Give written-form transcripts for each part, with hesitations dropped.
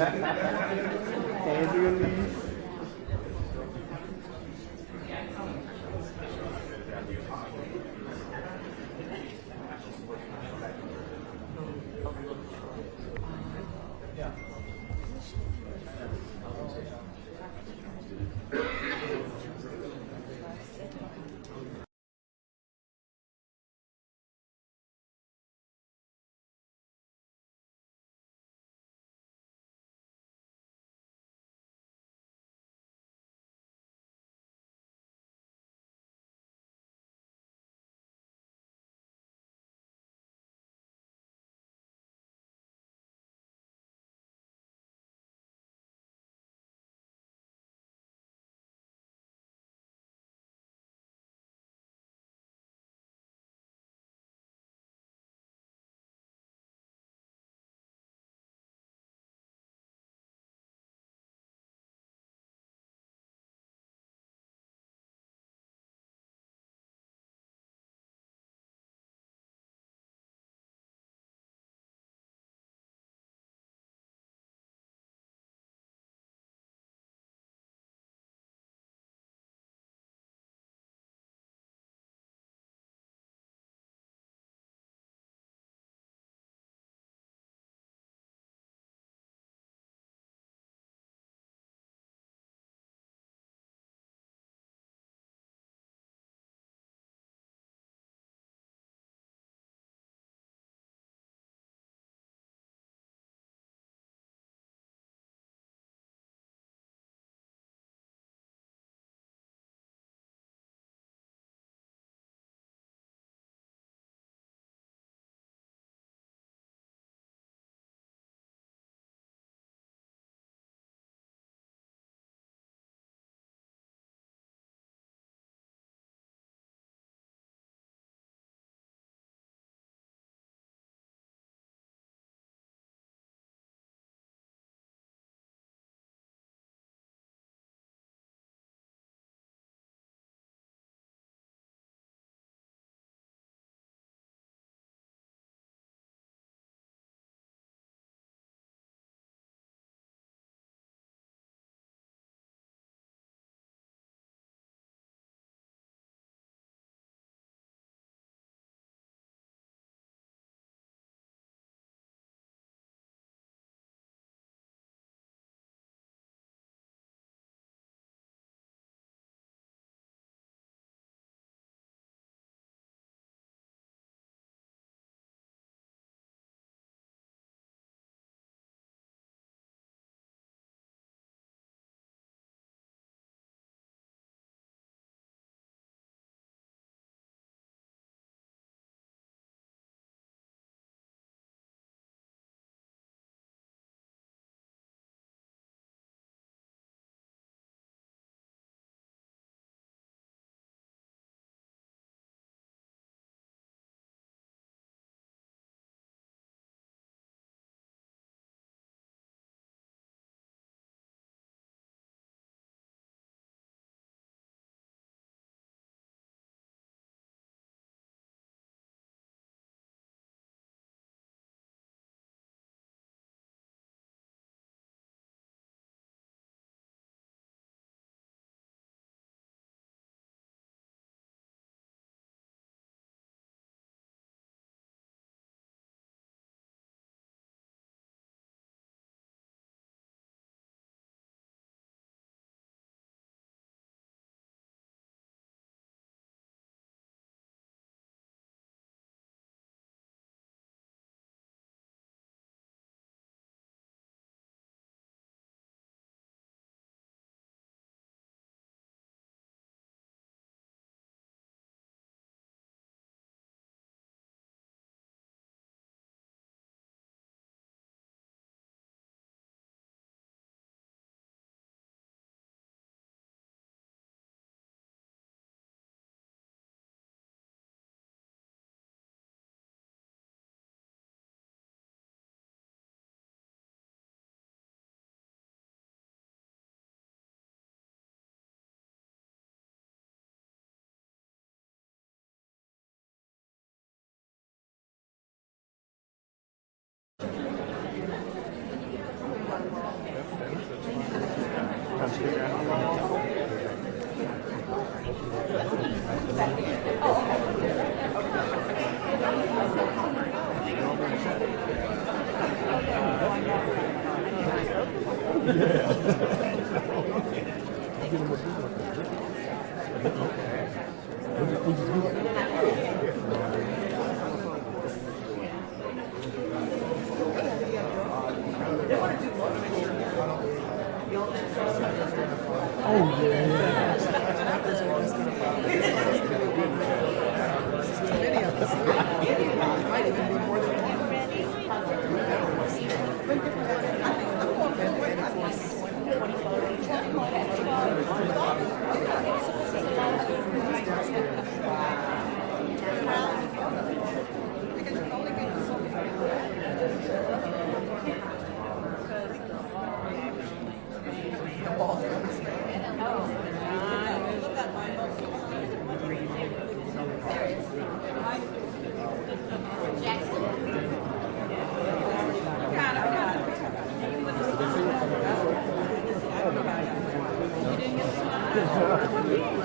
Andrea Lee.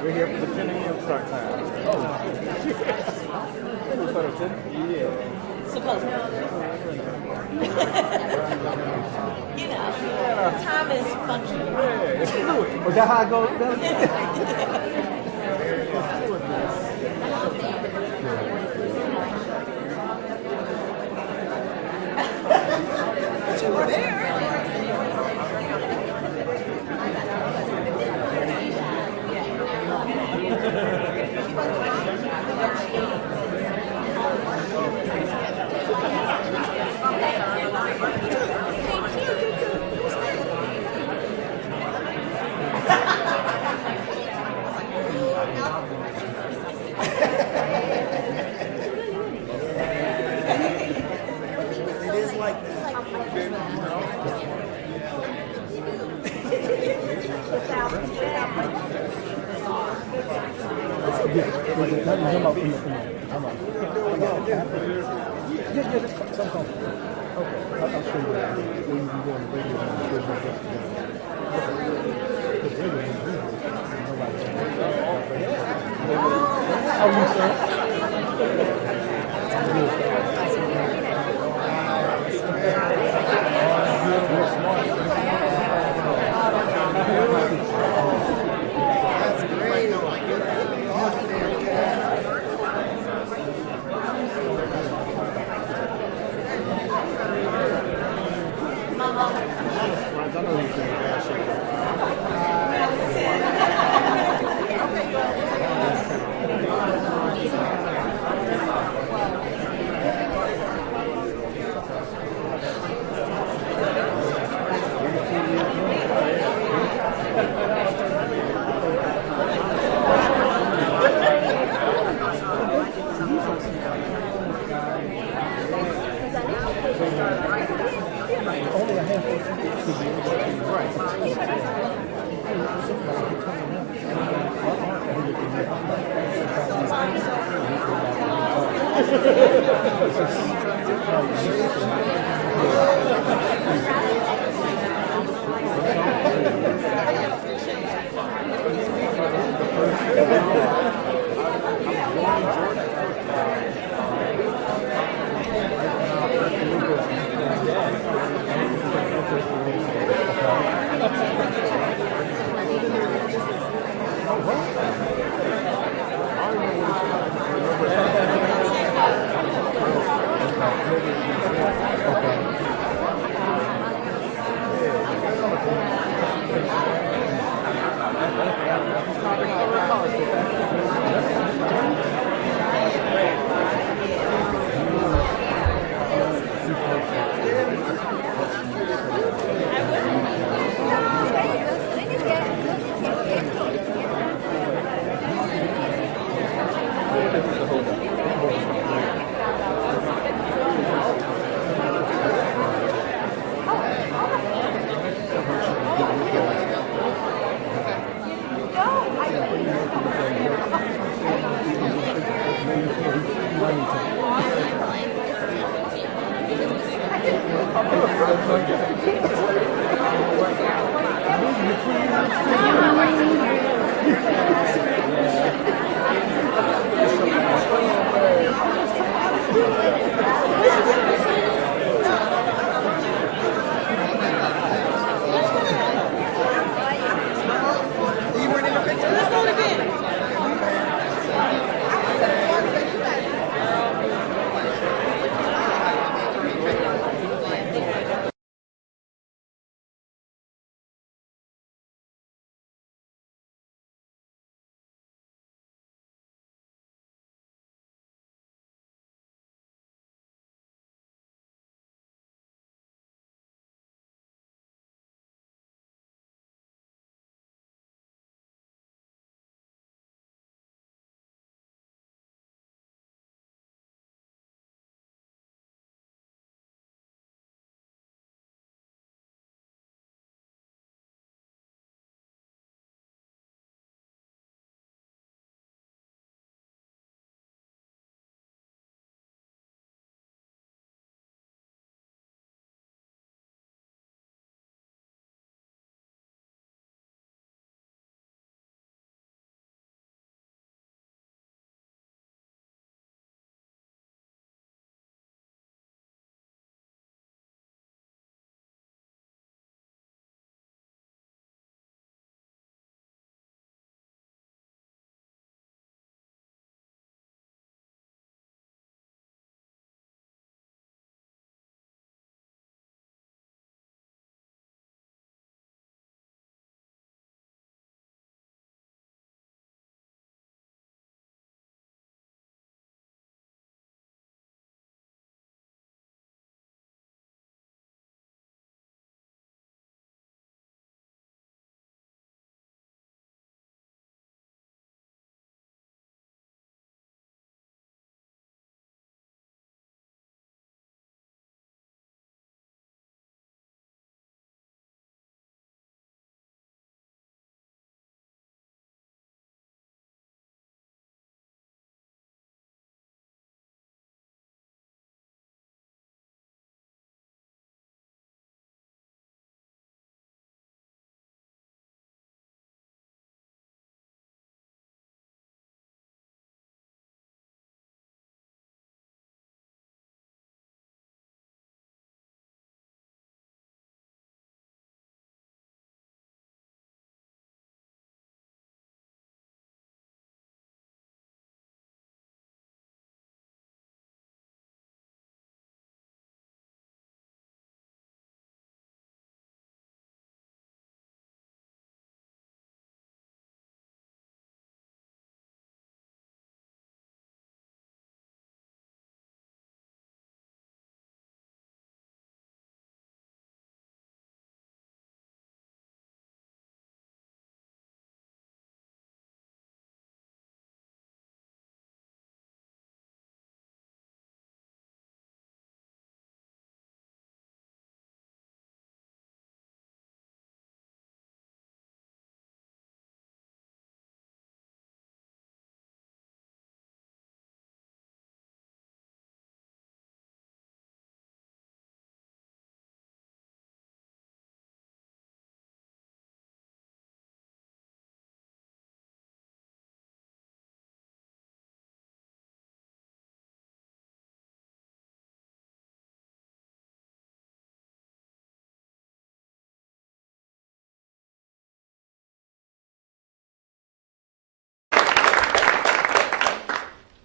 We're here for the 10 a.m. start time. Oh. Yeah. Supposed to. You know, time is functional. Yeah, it's fluid. Was that how it goes? But you were there.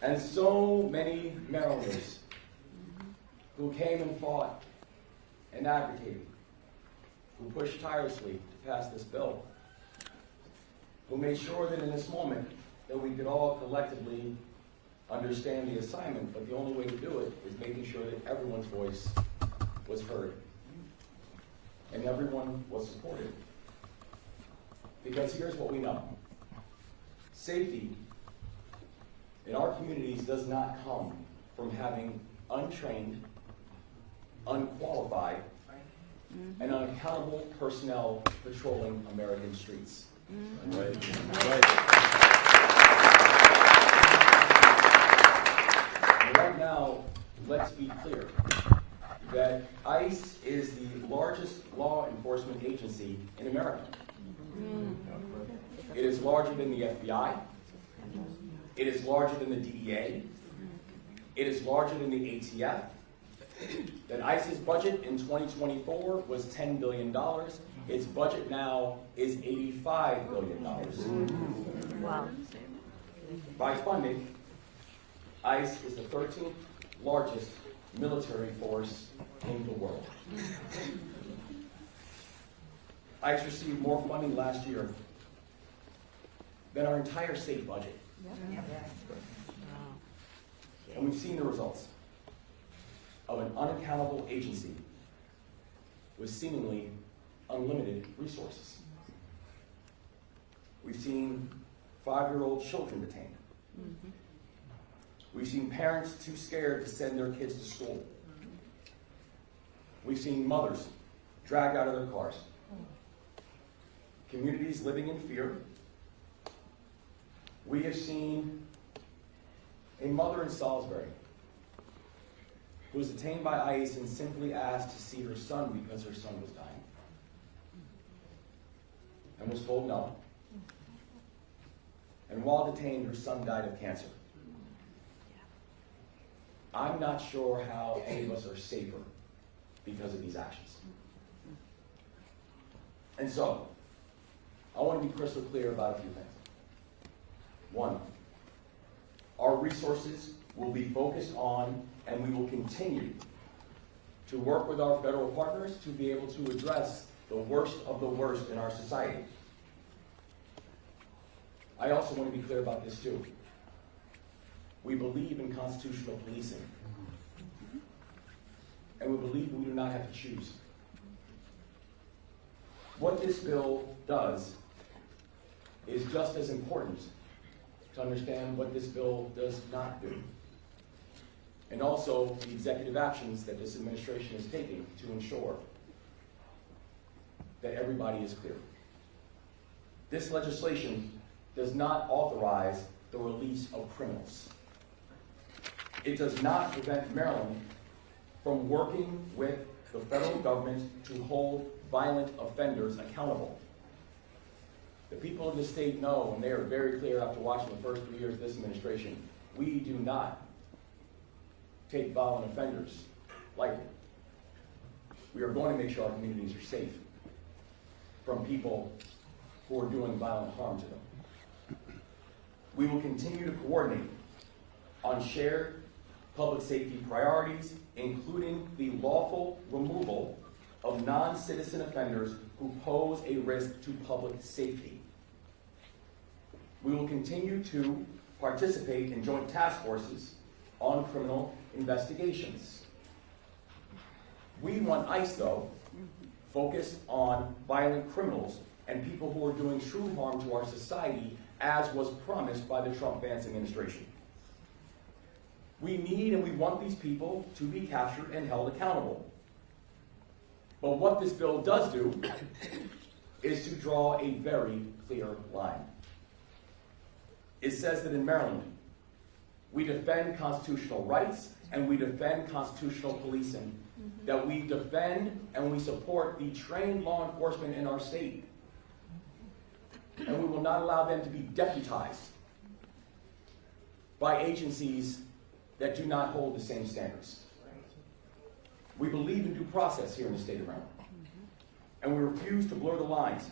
And so many Marylanders who came and fought and advocated, who pushed tirelessly to pass this bill, who made sure that in this moment that we could all collectively understand the assignment, but the only way to do it is making sure that everyone's voice was heard and everyone was supported. Because here's what we know. Safety in our communities does not come from having untrained, unqualified, and unaccountable personnel patrolling American streets. Right. And right now, let's be clear that ICE is the largest law enforcement agency in America. It is larger than the FBI. It is larger than the DEA. It is larger than the ATF. That ICE's budget in 2024 was $10 billion. Its budget now is $85 billion. Wow. By funding, ICE is the 13th largest military force in the world. ICE received more funding last year than our entire state budget. And we've seen the results of an unaccountable agency with seemingly unlimited resources. We've seen 5-year-old children detained. We've seen parents too scared to send their kids to school. We've seen mothers dragged out of their cars. Communities living in fear. We have seen a mother in Salisbury who was detained by ICE and simply asked to see her son because her son was dying. And was told no. And while detained, her son died of cancer. I'm not sure how any of us are safer because of these actions. And so, I want to be crystal clear about a few things. One, our resources will be focused on, and we will continue to work with our federal partners to be able to address the worst of the worst in our society. I also want to be clear about this too. We believe in constitutional policing. And we believe that we do not have to choose. What this bill does is just as important to understand what this bill does not do. And also the executive actions that this administration is taking to ensure that everybody is clear. This legislation does not authorize the release of criminals. It does not prevent Maryland from working with the federal government to hold violent offenders accountable. The people of the state know, and they are very clear after watching the first 3 years of this administration, we do not take violent offenders lightly. We are going to make sure our communities are safe from people who are doing violent harm to them. We will continue to coordinate on shared public safety priorities, including the lawful removal of non-citizen offenders who pose a risk to public safety. We will continue to participate in joint task forces on criminal investigations. We want ICE, though, focused on violent criminals and people who are doing true harm to our society, as was promised by the Trump-Vance administration. We need and we want these people to be captured and held accountable. But what this bill does do is to draw a very clear line. It says that in Maryland, we defend constitutional rights and we defend constitutional policing. That we defend and we support the trained law enforcement in our state. And we will not allow them to be deputized by agencies that do not hold the same standards. We believe in due process here in the state of Maryland. And we refuse to blur the lines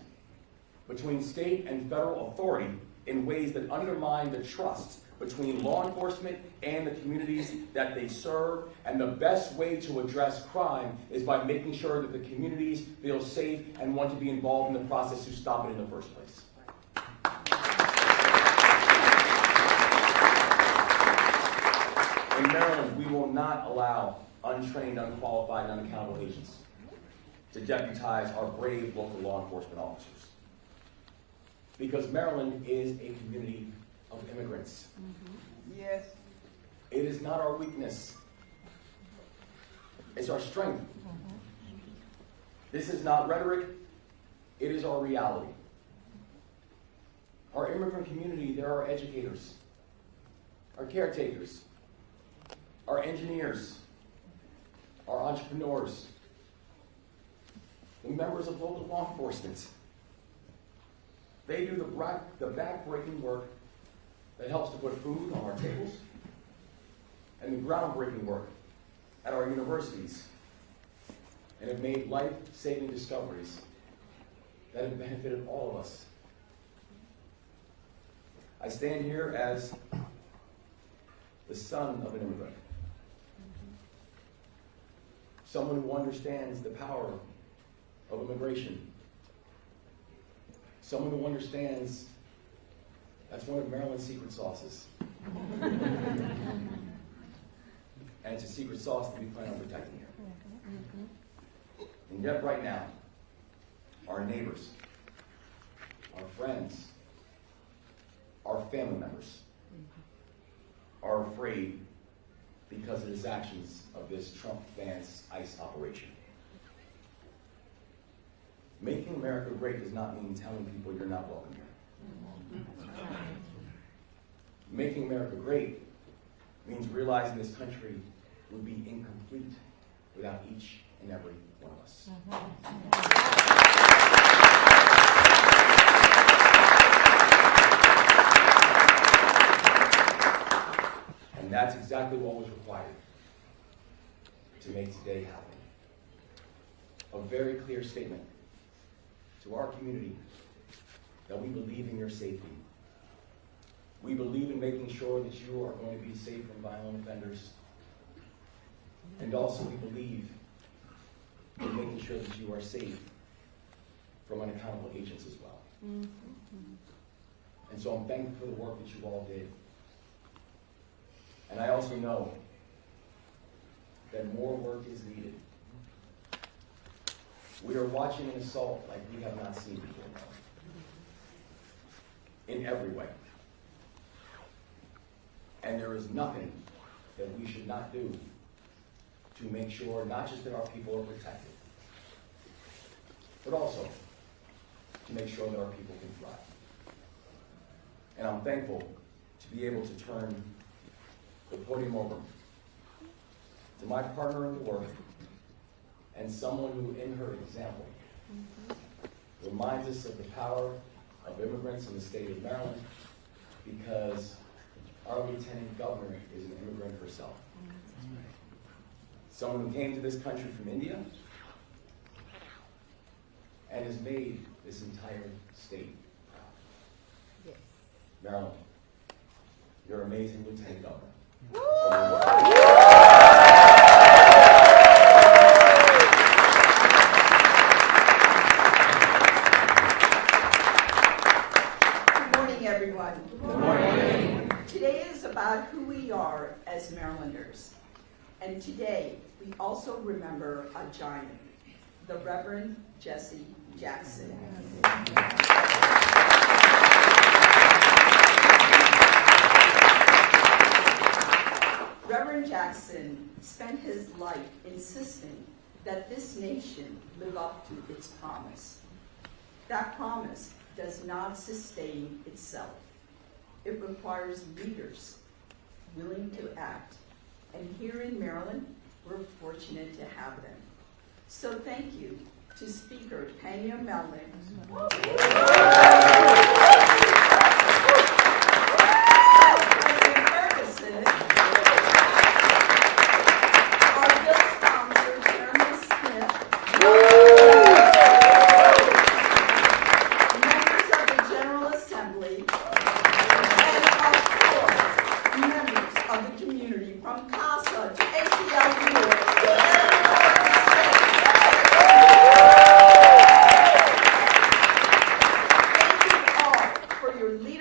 between state and federal authority in ways that undermine the trust between law enforcement and the communities that they serve. And the best way to address crime is by making sure that the communities feel safe and want to be involved in the process to stop it in the first place. In Maryland, we will not allow untrained, unqualified, and unaccountable agents to deputize our brave local law enforcement officers. Because Maryland is a community of immigrants. Yes. It is not our weakness. It's our strength. This is not rhetoric. It is our reality. Our immigrant community, there are educators, our caretakers, our engineers, our entrepreneurs, the members of local law enforcement. They do the back-breaking work that helps to put food on our tables, and the groundbreaking work at our universities, and have made life-saving discoveries that have benefited all of us. I stand here as the son of an immigrant, someone who understands the power of immigration, someone who understands that's one of Maryland's secret sauces. And it's a secret sauce that we plan on protecting here. And yet right now, our neighbors, our friends, our family members are afraid because of his actions of this Trump-Vance ICE operation. Making America great does not mean telling people you're not welcome here. Making America great means realizing this country would be incomplete without each and every one of us. And that's exactly what was required to make today happen. A very clear statement to our community that we believe in your safety. We believe in making sure that you are going to be safe from violent offenders. And also we believe in making sure that you are safe from unaccountable agents as well. And so I'm thankful for the work that you all did. And I also know that more work is needed. We are watching an assault like we have not seen before, in every way. And there is nothing that we should not do to make sure not just that our people are protected, but also to make sure that our people can thrive. And I'm thankful to be able to turn the podium over to my partner in the work and someone who, in her example, reminds us of the power of immigrants in the state of Maryland, because our lieutenant governor is an immigrant herself. Someone who came to this country from India and has made this entire state proud. Yes. Maryland, you're an amazing lieutenant governor. Good morning, everyone. Good morning. Today is about who we are as Marylanders. And today, we also remember a giant, the Reverend Jesse Jackson. Reverend Jackson spent his life insisting that this nation live up to its promise. That promise does not sustain itself. It requires leaders willing to act. And here in Maryland, we're fortunate to have them. So thank you to Speaker Tanya Mellon, President Ferguson, our bill sponsor, Chairman Smith, members of the General Assembly,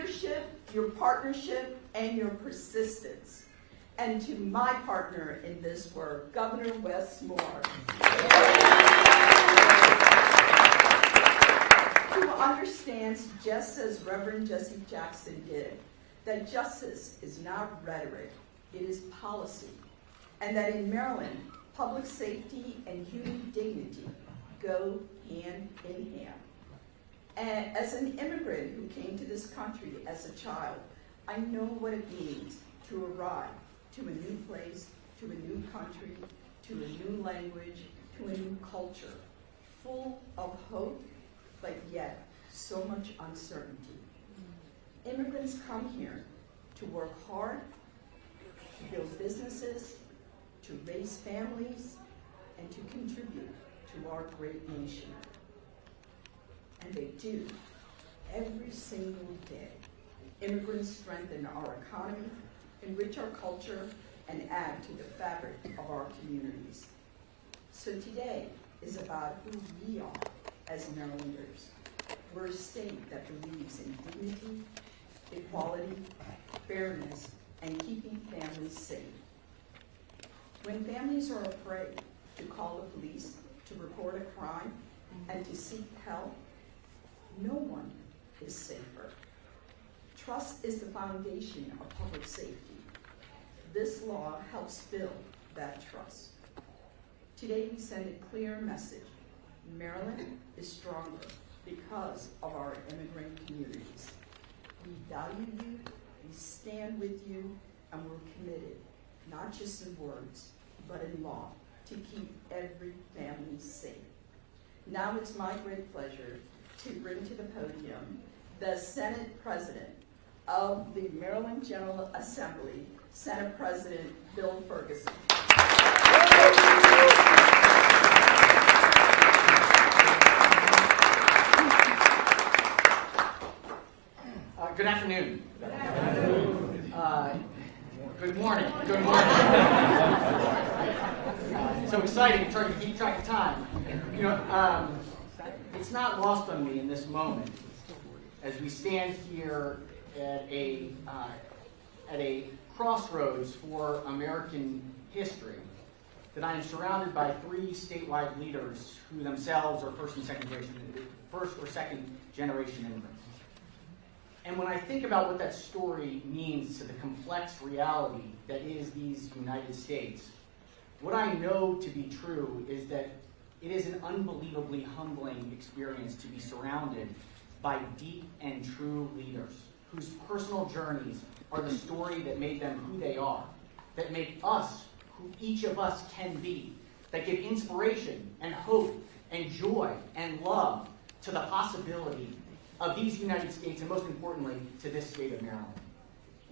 leadership, your partnership, and your persistence. And to my partner in this work, Governor Wes Moore, who understands, just as Reverend Jesse Jackson did, that justice is not rhetoric, it is policy, and that in Maryland, public safety and human dignity go hand in hand. And as an immigrant who came to this country as a child, I know what it means to arrive to a new place, to a new country, to a new language, to a new culture, full of hope, but yet so much uncertainty. Immigrants come here to work hard, to build businesses, to raise families, and to contribute to our great nation. And they do, every single day. Immigrants strengthen our economy, enrich our culture, and add to the fabric of our communities. So today is about who we are as Marylanders. We're a state that believes in dignity, equality, fairness, and keeping families safe. When families are afraid to call the police, to report a crime, and to seek help, no one is safer. Trust is the foundation of public safety. This law helps build that trust. Today we send a clear message. Maryland is stronger because of our immigrant communities. We value you, we stand with you, and we're committed, not just in words, but in law, to keep every family safe. Now it's my great pleasure to bring to the podium the Senate President of the Maryland General Assembly, Senate President Bill Ferguson. Good afternoon. Good morning. Good morning. So exciting, trying to keep track of time. You know, it's not lost on me in this moment as we stand here at a crossroads for American history that I am surrounded by three statewide leaders who themselves are first or second generation immigrants. And when I think about what that story means to the complex reality that is these United States, what I know to be true is that it is an unbelievably humbling experience to be surrounded by deep and true leaders whose personal journeys are the story that made them who they are, that make us who each of us can be, that give inspiration and hope and joy and love to the possibility of these United States, and most importantly, to this state of Maryland.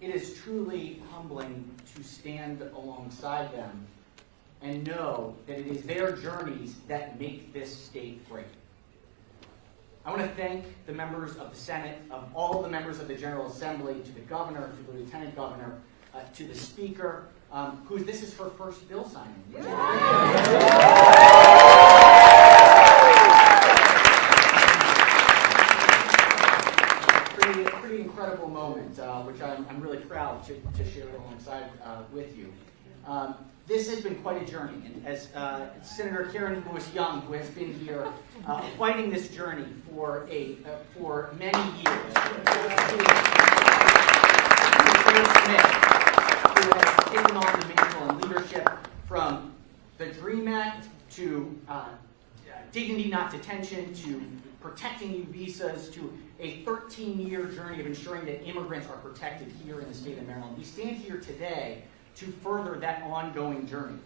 It is truly humbling to stand alongside them and know that it is their journeys that make this state great. I want to thank the members of the Senate, of all the members of the General Assembly, to the governor, to the lieutenant governor, to the speaker, who this is her first bill signing. Pretty incredible moment, which I'm really proud to share alongside with you. This has been quite a journey, and as Senator Karen Lewis-Young, who has been here fighting this journey for many years, who has taken on the mantle and leadership from the DREAM Act to dignity not detention to protecting you visas to a 13-year journey of ensuring that immigrants are protected here in the state of Maryland. We stand here today to further that ongoing journey,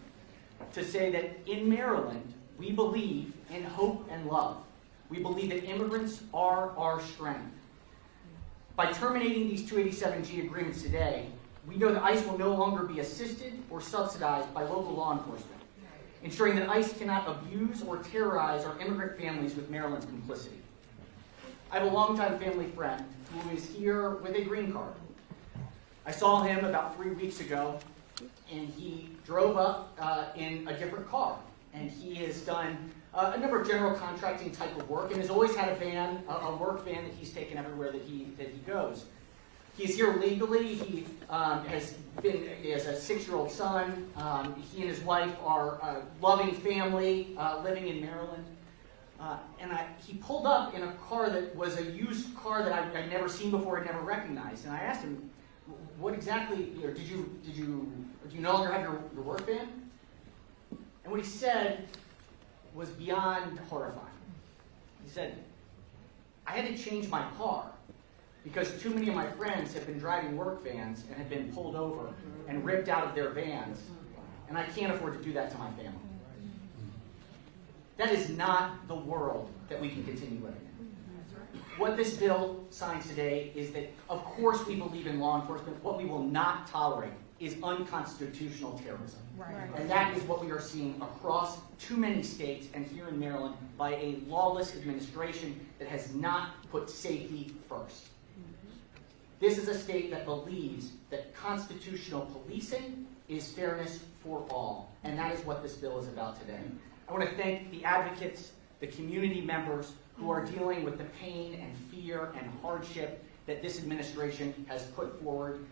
to say that in Maryland, we believe in hope and love. We believe that immigrants are our strength. By terminating these 287G agreements today, we know that ICE will no longer be assisted or subsidized by local law enforcement, ensuring that ICE cannot abuse or terrorize our immigrant families with Maryland's complicity. I have a longtime family friend who is here with a green card. I saw him about 3 weeks ago, and he drove up in a different car. And he has done a number of general contracting type of work and has always had a van, a work van that he's taken everywhere that he goes. He's here legally. He has a 6-year-old son. He and his wife are a loving family living in Maryland. He pulled up in a car that was a used car that I'd never seen before, I'd never recognized. And I asked him, what exactly, do you no longer have your work van? And what he said was beyond horrifying. He said, I had to change my car because too many of my friends have been driving work vans and have been pulled over and ripped out of their vans, and I can't afford to do that to my family. That is not the world that we can continue living in. What this bill signs today is that, of course, we believe in law enforcement. What we will not tolerate is unconstitutional terrorism. And that is what we are seeing across too many states and here in Maryland by a lawless administration that has not put safety first. This is a state that believes that constitutional policing is fairness for all, and that is what this bill is about today. I want to thank the advocates, the community members who are dealing with the pain and fear and hardship that this administration has put forward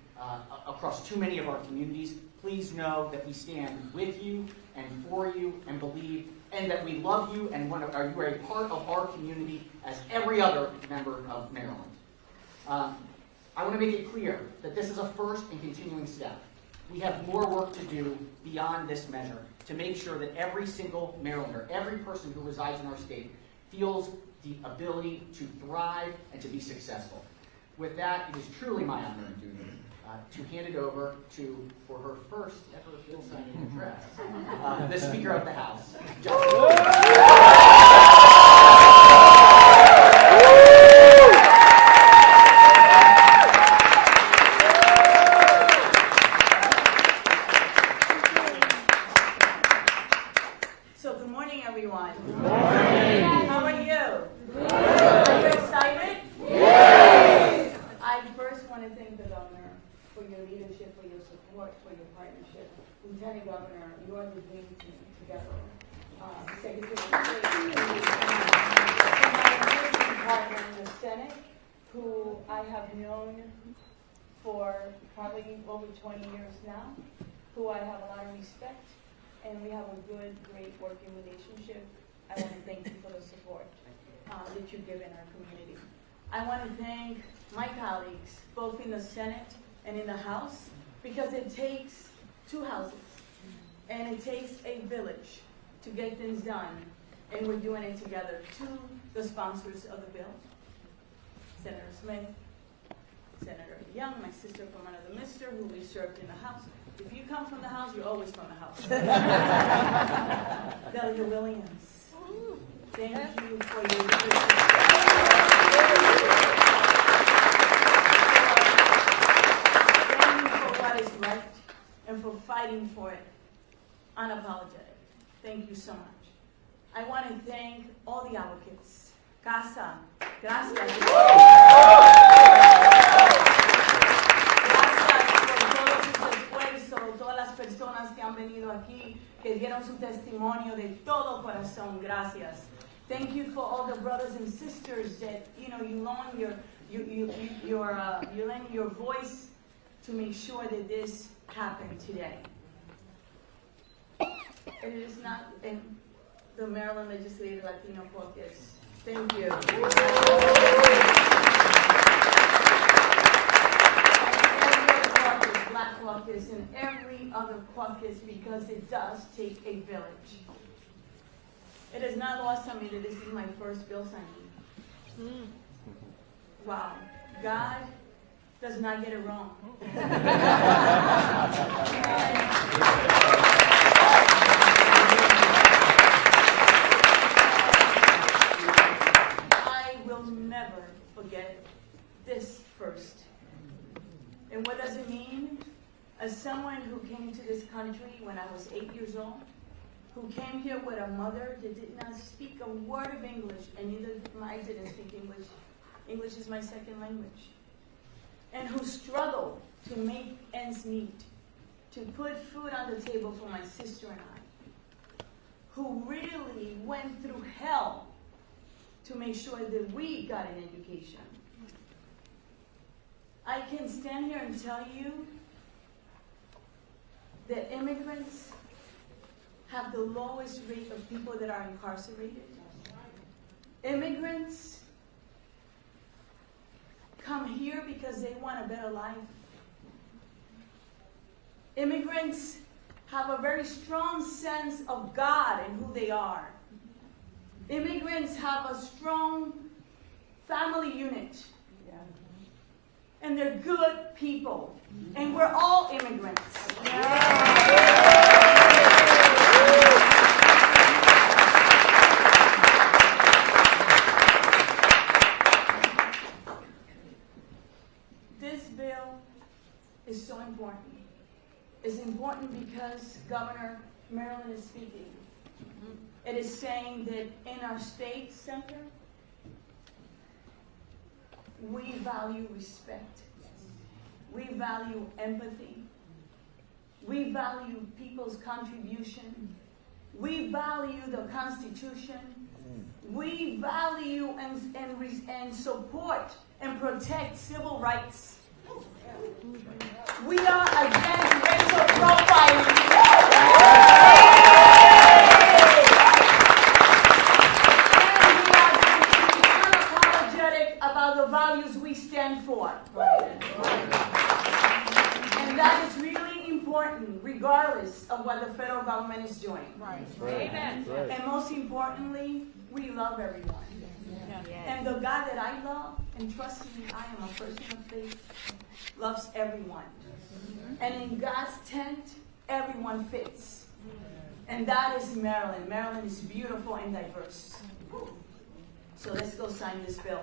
across too many of our communities. Please know that we stand with you and for you and believe, and that we love you and you are a part of our community as every other member of Maryland. I want to make it clear that this is a first and continuing step. We have more work to do beyond this measure to make sure that every single Marylander, every person who resides in our state, feels the ability to thrive and to be successful. With that, it is truly my honor and duty to hand it over to, for her first ever bill signing address, the Speaker of the House, So good morning, everyone. Good morning. How are you? Good. Are you excited? Yes. I first want to thank the governor for your leadership, for your support, for your partnership. Lieutenant Governor, you are the dream team together. Secretary of State, my amazing partner in the Senate, who I have known for probably over 20 years now, who I have a lot of respect, and we have a good, great working relationship. I want to thank you for the support that you give in our community. I want to thank my colleagues, both in the Senate and in the House, because it takes two houses, and it takes a village to get things done, and we're doing it together. To the sponsors of the bill, Senator Smith, Senator Young, my sister from another mister, who we served in the House. If you come from the House, you're always from the House. Delia Williams, thank you for your leadership. Thank you for what is right and for fighting for it unapologetic. Thank you so much. I want to thank all the advocates. Casa, gracias. Todas las personas que han venido aquí, que dieron su testimonio de todo corazón, gracias. Thank you for all the brothers and sisters that you lend your voice to make sure that this happened today. It is not in the Maryland Legislative Latino Caucus. Thank you. Black caucus and every other caucus, because it does take a village. It is not lost on me that this is my first bill signing. Wow. God does not get it wrong. I will never forget this first. And what does it mean? As someone who came to this country when I was 8 years old, who came here with a mother that did not speak a word of English, and neither I didn't speak English. English is my second language. And who struggled to make ends meet, to put food on the table for my sister and I, who really went through hell to make sure that we got an education. I can stand here and tell you that immigrants have the lowest rate of people that are incarcerated. Immigrants come here because they want a better life. Immigrants have a very strong sense of God and who they are. Immigrants have a strong family unit. And they're good people. And we're all immigrants. This bill is so important. It's important because Governor Maryland is speaking. It is saying that in our state center, we value respect. We value empathy. We value people's contribution. We value the Constitution. We value and support and protect civil rights. We are against racial profiling. Stand for. And that is really important regardless of what the federal government is doing. Amen. And most importantly, we love everyone. And the God that I love, and trust me, I am a person of faith, loves everyone. And in God's tent, everyone fits. And that is Maryland. Maryland is beautiful and diverse. So let's go sign this bill.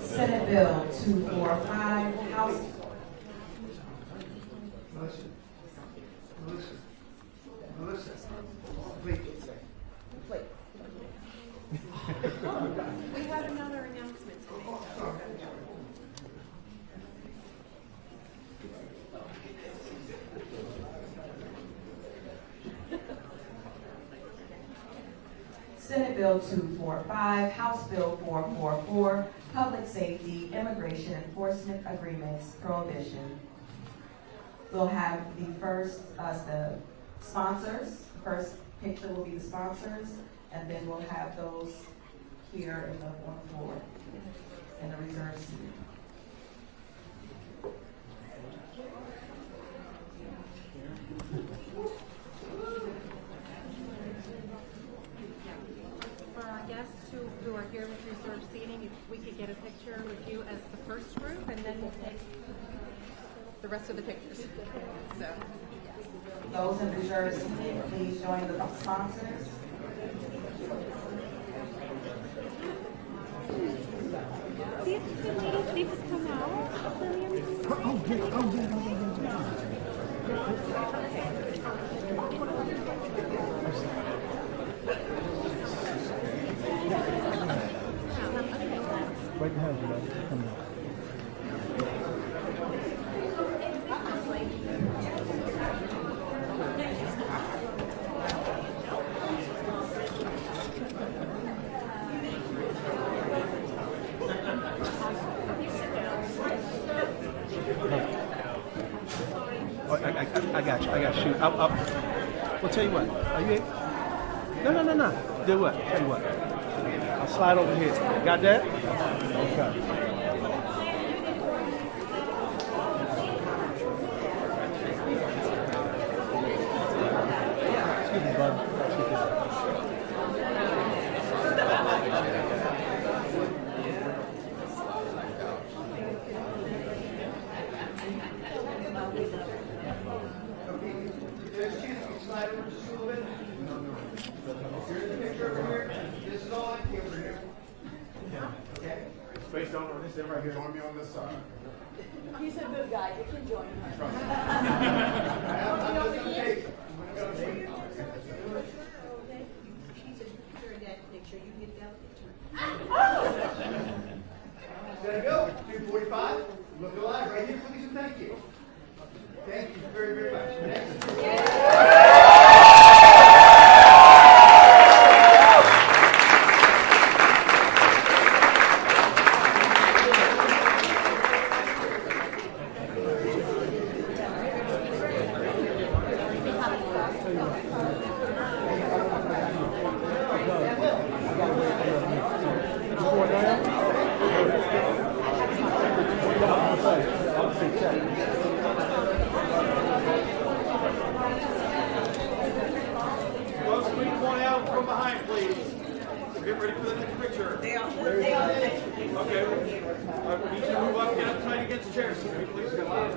Senate Bill 245, House. Melissa, wait. We had another announcement to make. Senate Bill 245, House Bill 444, Public Safety, Immigration Enforcement Agreements, Prohibition. We'll have the first, the sponsors. The first picture will be the sponsors, and then we'll have those here on the floor in the reserve seat. For our guests who are here with reserved seating, if we could get a picture with you as the first group, and then we'll take the rest of the pictures. So, Those in reserve seating, please join the sponsors. these ladies need to come out. Right behind you, man. Come on. Oh, I got you. I got you. Shoot. Well, tell you what. Are you? No. Do what? Tell you what. I'll slide over here. Got that? Okay. Excuse me, bud. Excuse me. Sit right here. Join me on this side. He's a good guy. You can join him. Trust me. There you go. 245. Look alive right here, please, and thank you. Thank you very, very much. Next. Folks, please point out from behind, please. Get ready for the next picture. Okay. We need to move up, get up tight against chairs. Can we please get loud?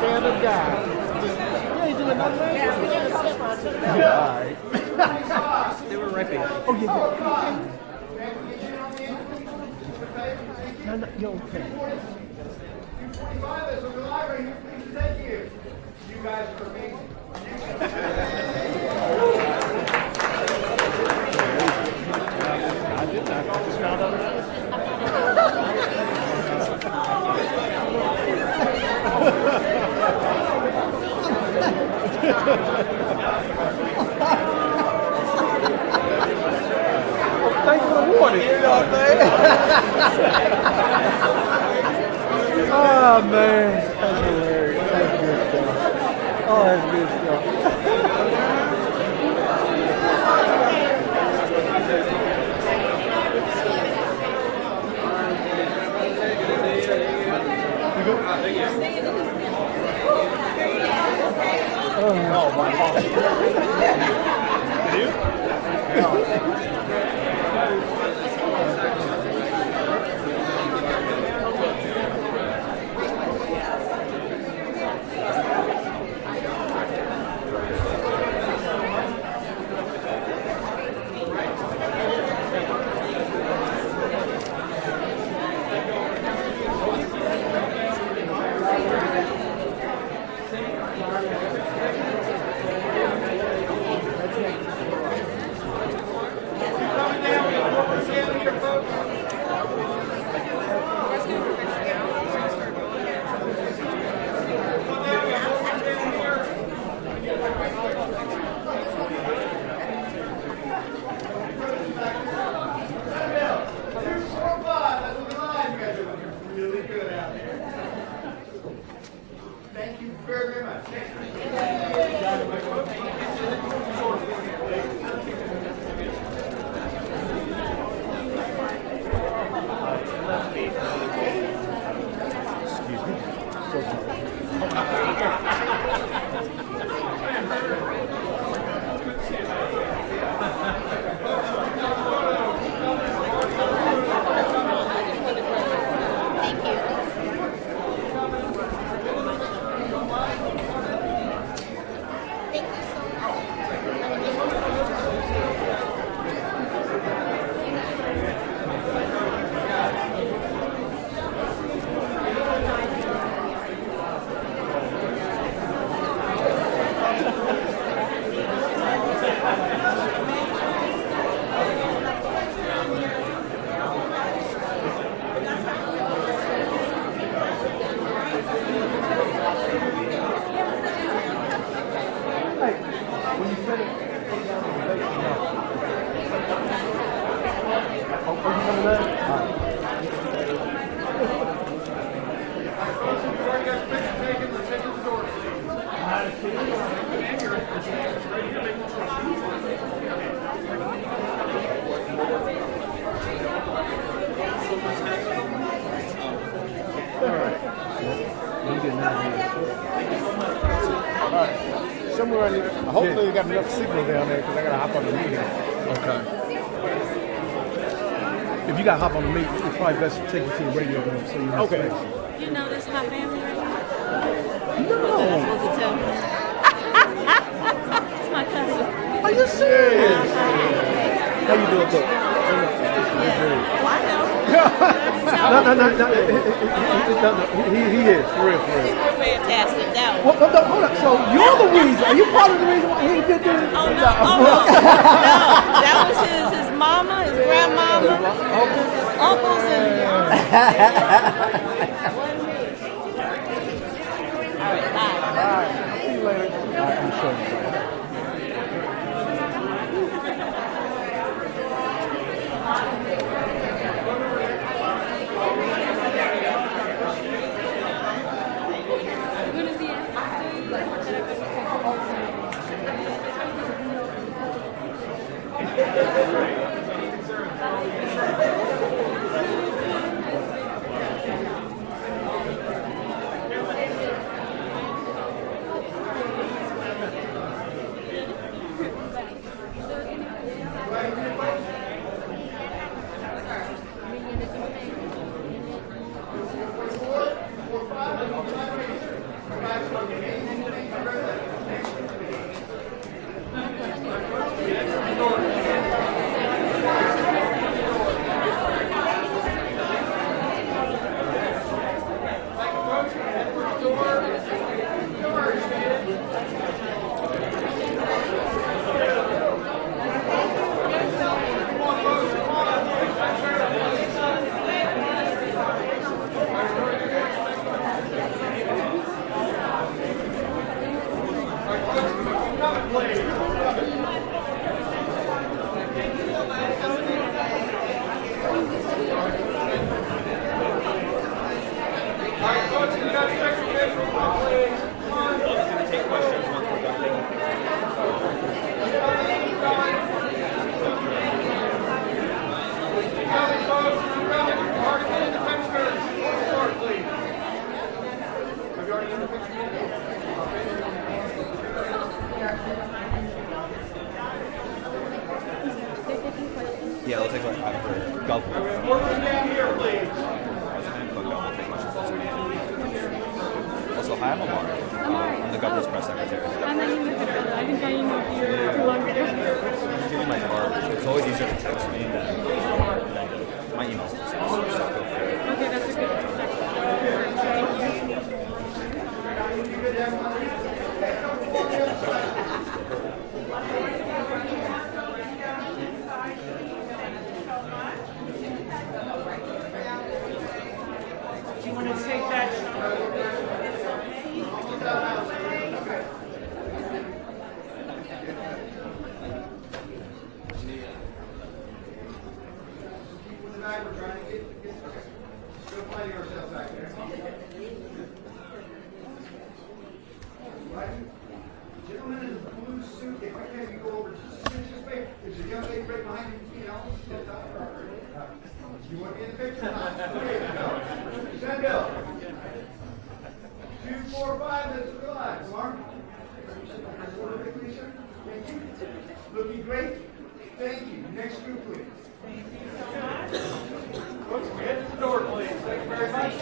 Standard guy. You ain't doing nothing. They were right there. Oh, yeah. No, you're okay. 245 is on the library here, please, thank you. You guys are amazing. I did not. I just found out. Thanks for the warning. You know what I'm saying? Oh, man. That's hilarious. That's good stuff. Oh, that's good stuff. Oh, my God. Did you? Thank you very, very much. Excuse me. So When you finish, put it down on the base. Oh, you coming there? All right. Somewhere in there, hopefully you got enough signal down there because I got to hop on the meeting. Okay. If you got to hop on the meet, it's probably best to take it to the radio room so you have Okay. space. You know this my family right now? No. Supposed to tell me. It's my cousin. Are you serious? How you doing, Cook? Yeah. Well, I know. No. He is, for real. We're fantastic. That one. Well, no, hold up. So you're the reason. Are you part of the reason why he did this? Oh, no. No. That was his mama, his grandmama, his uncles, and wasn't me. All right, bye. All right. See you later. All right, I'm sure. Yeah, it'll take like after golf. Working down here, please. Also, hi, I'm Amar. I'm the governor's press secretary. I'm not even I think I emailed you too long ago. Give me my card. It's always easier to text me than my email's the same. So go for it. Okay, that's a good Do you want to take that? Tonight we're trying to get still finding ourselves back there. Right? Gentleman in the blue suit, if I can have you go over just a inch this way, there's a young lady right behind you, you know, you want to be in the picture? Okay, go. Send Bill. 245, let's relax. Mark? Thank you. Looking great. Thank you. Next group, please. Folks, we head to the door, please. Thank you very much.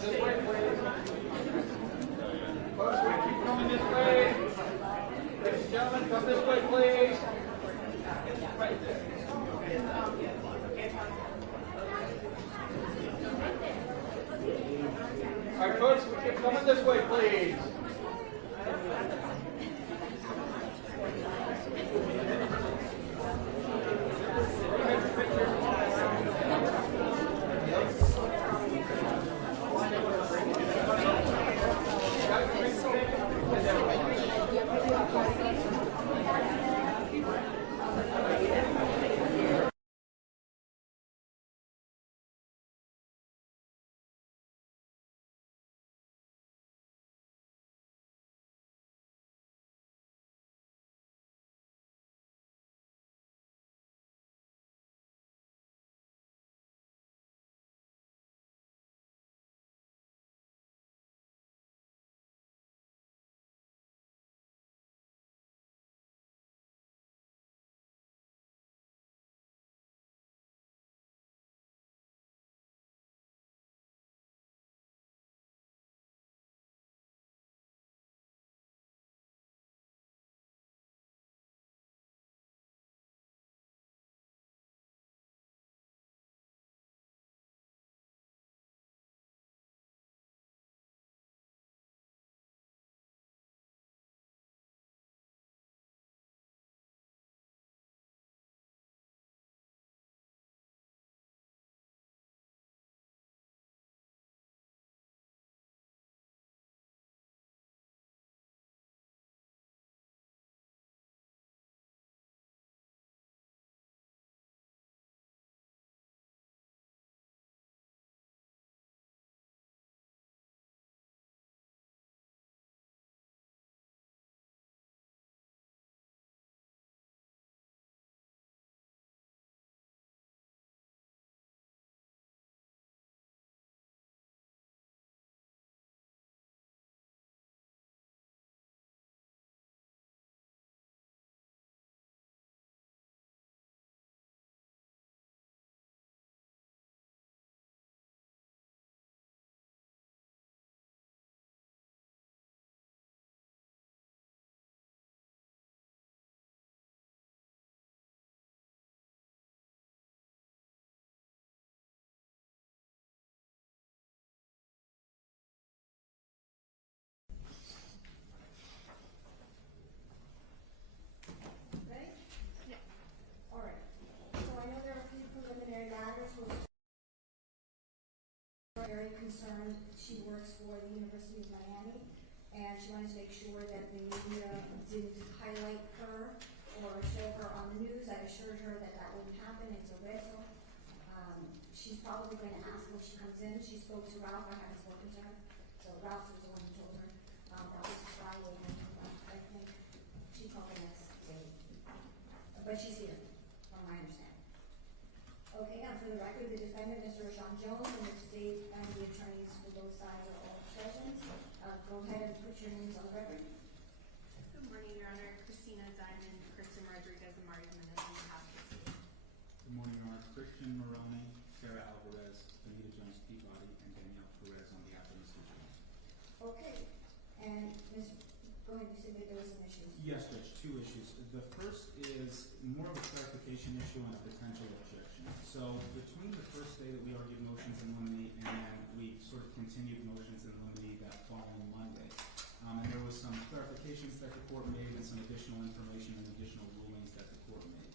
This way, please. Folks, we keep coming this way. Ladies and gentlemen, come this way, please. Right there. All right, folks, we keep coming this way, please. University of Miami, and she wanted to make sure that the media didn't highlight her or show her on the news. I assured her that that wouldn't happen. It's a reto. She's probably going to ask when she comes in. She spoke to Ralph. I haven't spoken to her, so Ralph was the one who told her. That was Friday, and I think she called the next day. But she's here, from my understanding. Okay, and for the record, the defendant, Mr. Rashawn Jones, and the state and the attorneys for both sides are all present. Go ahead and put your names on the record. Good morning, Your Honor. Christina Diamond, Kristen Rodriguez, and Marty Jimenez on behalf of the state. Good morning, Your Honor. Christian Maroney, Sarah Alvarez, Anita Jones Peabody, and Danielle Perez on behalf of Mr. Jones. Okay, and go ahead, you said that there were some issues. Yes, Judge, two issues. The first is more of a clarification issue and a potential objection. So between the first day that we argued motions in limine and then we sort of continued motions in limine that following Monday, and there was some clarifications that the court made and some additional information and additional rulings that the court made.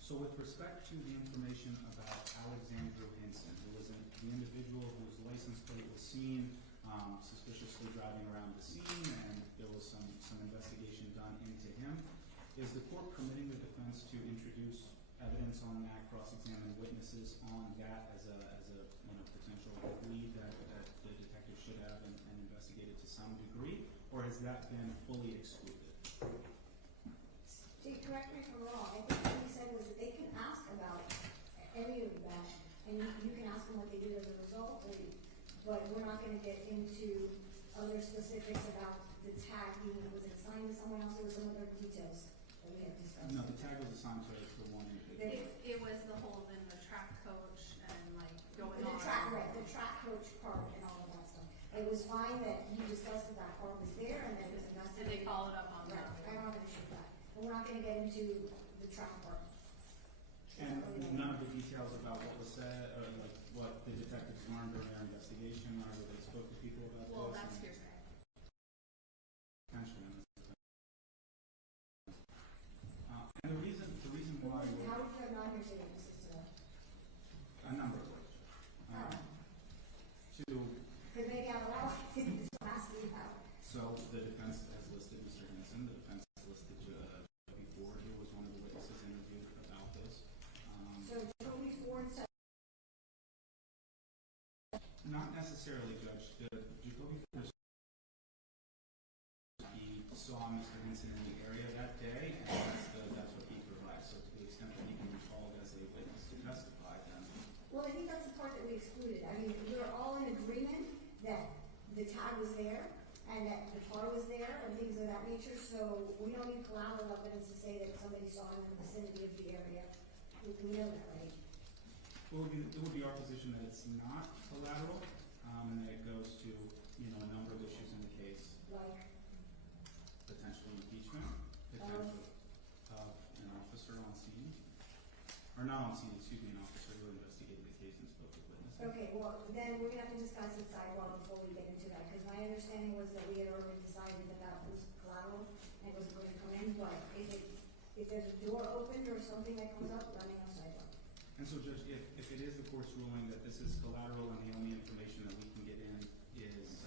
So with respect to the information about Alexandra Hinson, who was the individual whose license plate was seen suspiciously driving around the scene, and there was some investigation done into him, is the court permitting the defense to introduce evidence on that, cross-examine witnesses on that as a potential lead that the detective should have and investigated to some degree, or has that been fully excluded? Correct me if I'm wrong. I think what he said was that they can ask about any of that, and you can ask them what they did as a result, but we're not going to get into other specifics about the tag being, was it assigned to someone else, or some other details that we have discussed? No, the tag was assigned to one individual. It was the whole in the track coach and like going on. The track coach part and all of that stuff. It was fine that you discussed that that part was there and that it was investigated. And they followed up on that. I don't have an issue with that. But we're not going to get into the track part. And none of the details about what was said, or like what the detectives learned during their investigation, or whether they spoke to people about this? Well, that's hearsay. And the reason why How would you not hearsay witnesses today? a number of ways. Because maybe I'm allowed to ask you how. So the defense has listed Mr. Hinson. The defense has listed before he was one of the witnesses interviewed about this. So Jacoby Ford said. Not necessarily, Judge. Jacoby Ford he saw Mr. Hinson in the area that day, and that's what he provides. So to the extent that he can be called as a witness to testify, then. Well, I think that's the part that we excluded. I mean, we were all in agreement that the tag was there and that the car was there and things of that nature. So we don't need collateral evidence to say that somebody saw him in the vicinity of the area. We know that, right? Well, it would be our position that it's not collateral, and that it goes to a number of issues in the case. Like potential impeachment, potential of an officer on scene, or not on scene, excuse me, an officer who investigated the case and spoke with witnesses. Okay, well, then we're going to have to discuss it sidewalk before we get into that, because my understanding was that we had already decided that that was collateral and it wasn't going to come in, but if there's a door opened or something that comes up, let me know sidewalk. And so, Judge, if it is the court's ruling that this is collateral and the only information that we can get in is,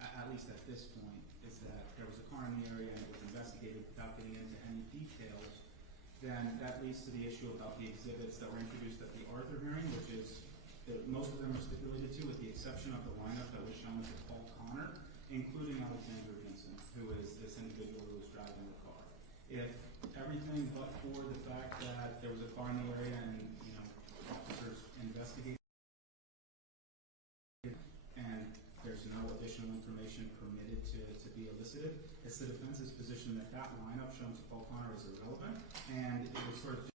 at least at this point, is that there was a car in the area and it was investigated without getting into any details, then that leads to the issue about the exhibits that were introduced at the Arthur hearing, which is most of them are stipulated to, with the exception of the lineup that was shown to Paul Connor, including Alexandra Hinson, who is this individual who was driving the car. If everything but for the fact that there was a car in the area and officers investigated and there's no additional information permitted to be elicited, it's the defense's position that that lineup shown to Paul Connor is irrelevant, and it was sort of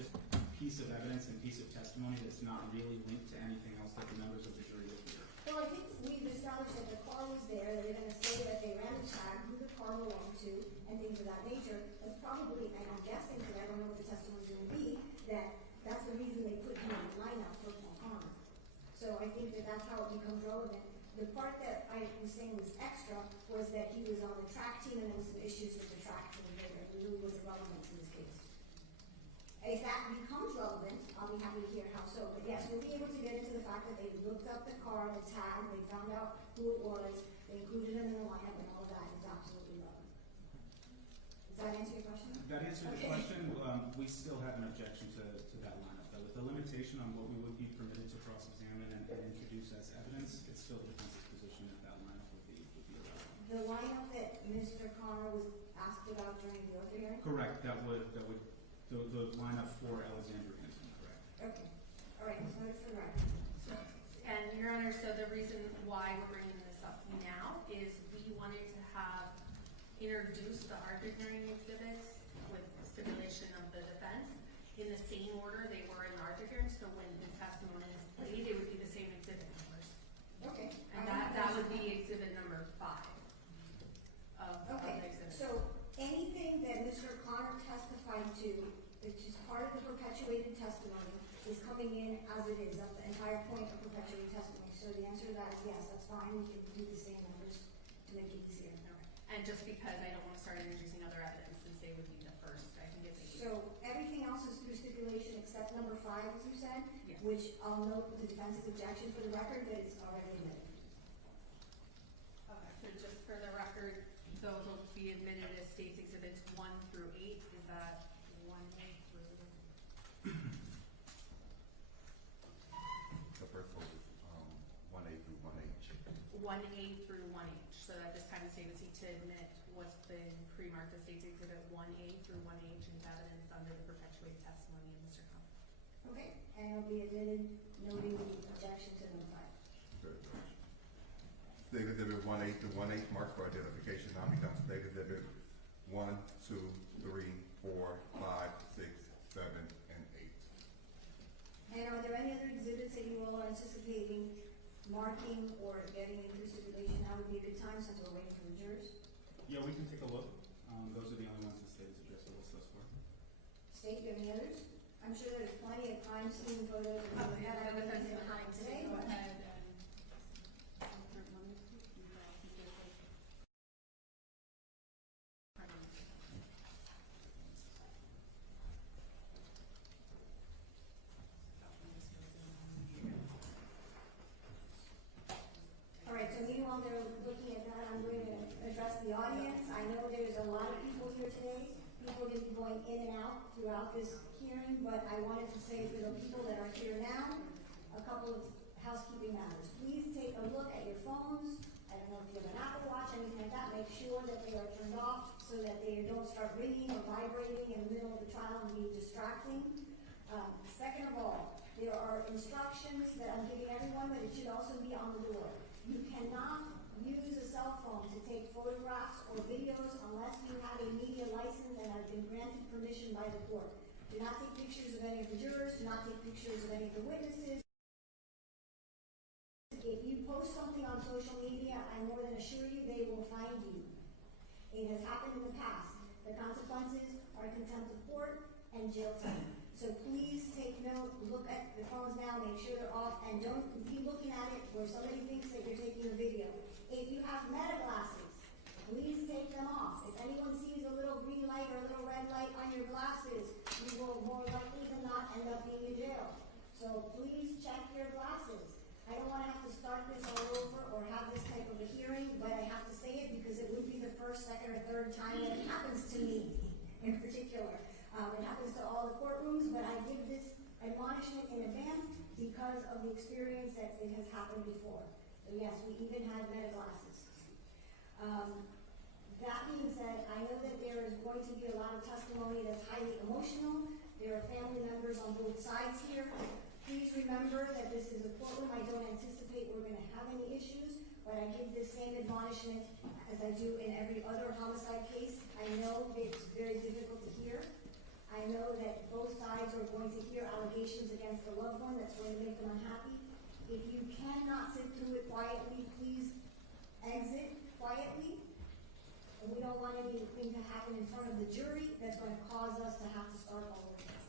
just a piece of evidence and piece of testimony that's not really linked to anything else that the members of the jury would hear. Well, I think we've established that the car was there, that they're going to say that they ran the tag, who the car belonged to, and things of that nature. That's probably, and I'm guessing, because I don't know what the testimony is going to be, that's the reason they put him in the lineup for Paul Connor. So I think that's how it becomes relevant. The part that I was saying was extra was that he was on the track team and there was some issues with the track team there. It really was irrelevant in this case. If that becomes relevant on the I'll be happy to hear how so. But yes, we'll be able to get into the fact that they looked up the car, the tag, they found out who it was, they included him in the lineup, and all of that is absolutely relevant. Does that answer your question? That answered the question. We still have an objection to that lineup, though. With the limitation on what we would be permitted to cross-examine and introduce as evidence, it's still the defense's position that that lineup would be irrelevant. The lineup that Mr. Connor was asked about during the oath hearing? Correct. That would the lineup for Alexander Hinton, correct? Okay. All right. It's noted for the record. And Your Honor, so the reason why we're bringing this up now is we wanted to have introduced the argument exhibits with stipulation of the defense in the same order they were in the argument, so when his testimony is played, it would be the same exhibit numbers. Okay. And that would be exhibit number 5 of the exhibit. So anything that Mr. Connor testified to, which is part of the perpetuated testimony, is coming in as it is. That's the entire point of perpetuated testimony. So the answer to that is yes, that's fine. We can do the same numbers to make it easier. Okay. And just because I don't want to start introducing other evidence since they would be the first, I can get the So everything else is through stipulation except number 5, as you said, yes. which I'll note with the defense's objection for the record that it's already admitted. Okay. So just for the record, those will be admitted as states exhibits 1 through 8. Is that 1A through? The first one is 1A through 1H. 1A through 1H. So at this time, the state would seek to admit what's been pre-marked as states exhibit 1A through 1H into evidence under the perpetuated testimony of Mr. Connor. Okay. And it'll be admitted noting the objection to number 5. Good. State exhibit 1A through 1H marked for identification now becomes state exhibit 1, 2, 3, 4, 5, 6, 7, and 8. And are there any other exhibits that you all are anticipating marking or getting into stipulation? Now would be a good time since we're waiting for the jurors. Yeah, we can take a look. Those are the only ones the state has addressed the list thus far. State, do you have any others? I'm sure there's plenty of crime scene photos and all that. I don't think it's behind today, Go but ahead and all right, so meanwhile they're looking at that, I'm going to address the audience. I know there's a lot of people here today. People are going to be going in and out throughout this hearing, but I wanted to say for the people that are here now, a couple of housekeeping matters. Please take a look at your phones. I don't know if you have an Apple Watch, anything like that. Make sure that they are turned off so that they don't start ringing or vibrating in the middle of the trial and be distracting. Second of all, there are instructions that I'm giving everyone, but it should also be on the door. You cannot use a cell phone to take photographs or videos unless you have a media license and have been granted permission by the court. Do not take pictures of any of the jurors. Do not take pictures of any of the witnesses. If you post something on social media, I more than assure you they will find you. It has happened in the past. The consequences are contempt of court and jail time. So please take note, look at the phones now, make sure they're off, and don't be looking at it where somebody thinks that you're taking a video. If you have meta glasses, please take them off. If anyone sees a little green light or a little red light on your glasses, you will more likely than not end up being in jail. So please check your glasses. I don't want to have to start this all over or have this type of a hearing, but I have to say it because it would be the first, second, or third time that it happens to me in particular. It happens to all the courtrooms, but I give this admonishment in advance because of the experience that it has happened before. So yes, we even had meta glasses. That being said, I know that there is going to be a lot of testimony that's highly emotional. There are family members on both sides here. Please remember that this is a courtroom. I don't anticipate we're going to have any issues, but I give this same admonishment as I do in every other homicide case. I know it's very difficult to hear. I know that both sides are going to hear allegations against the loved one that's going to make them unhappy. If you cannot sit through it quietly, please exit quietly. And we don't want anything to happen in front of the jury that's going to cause us to have to start all over again.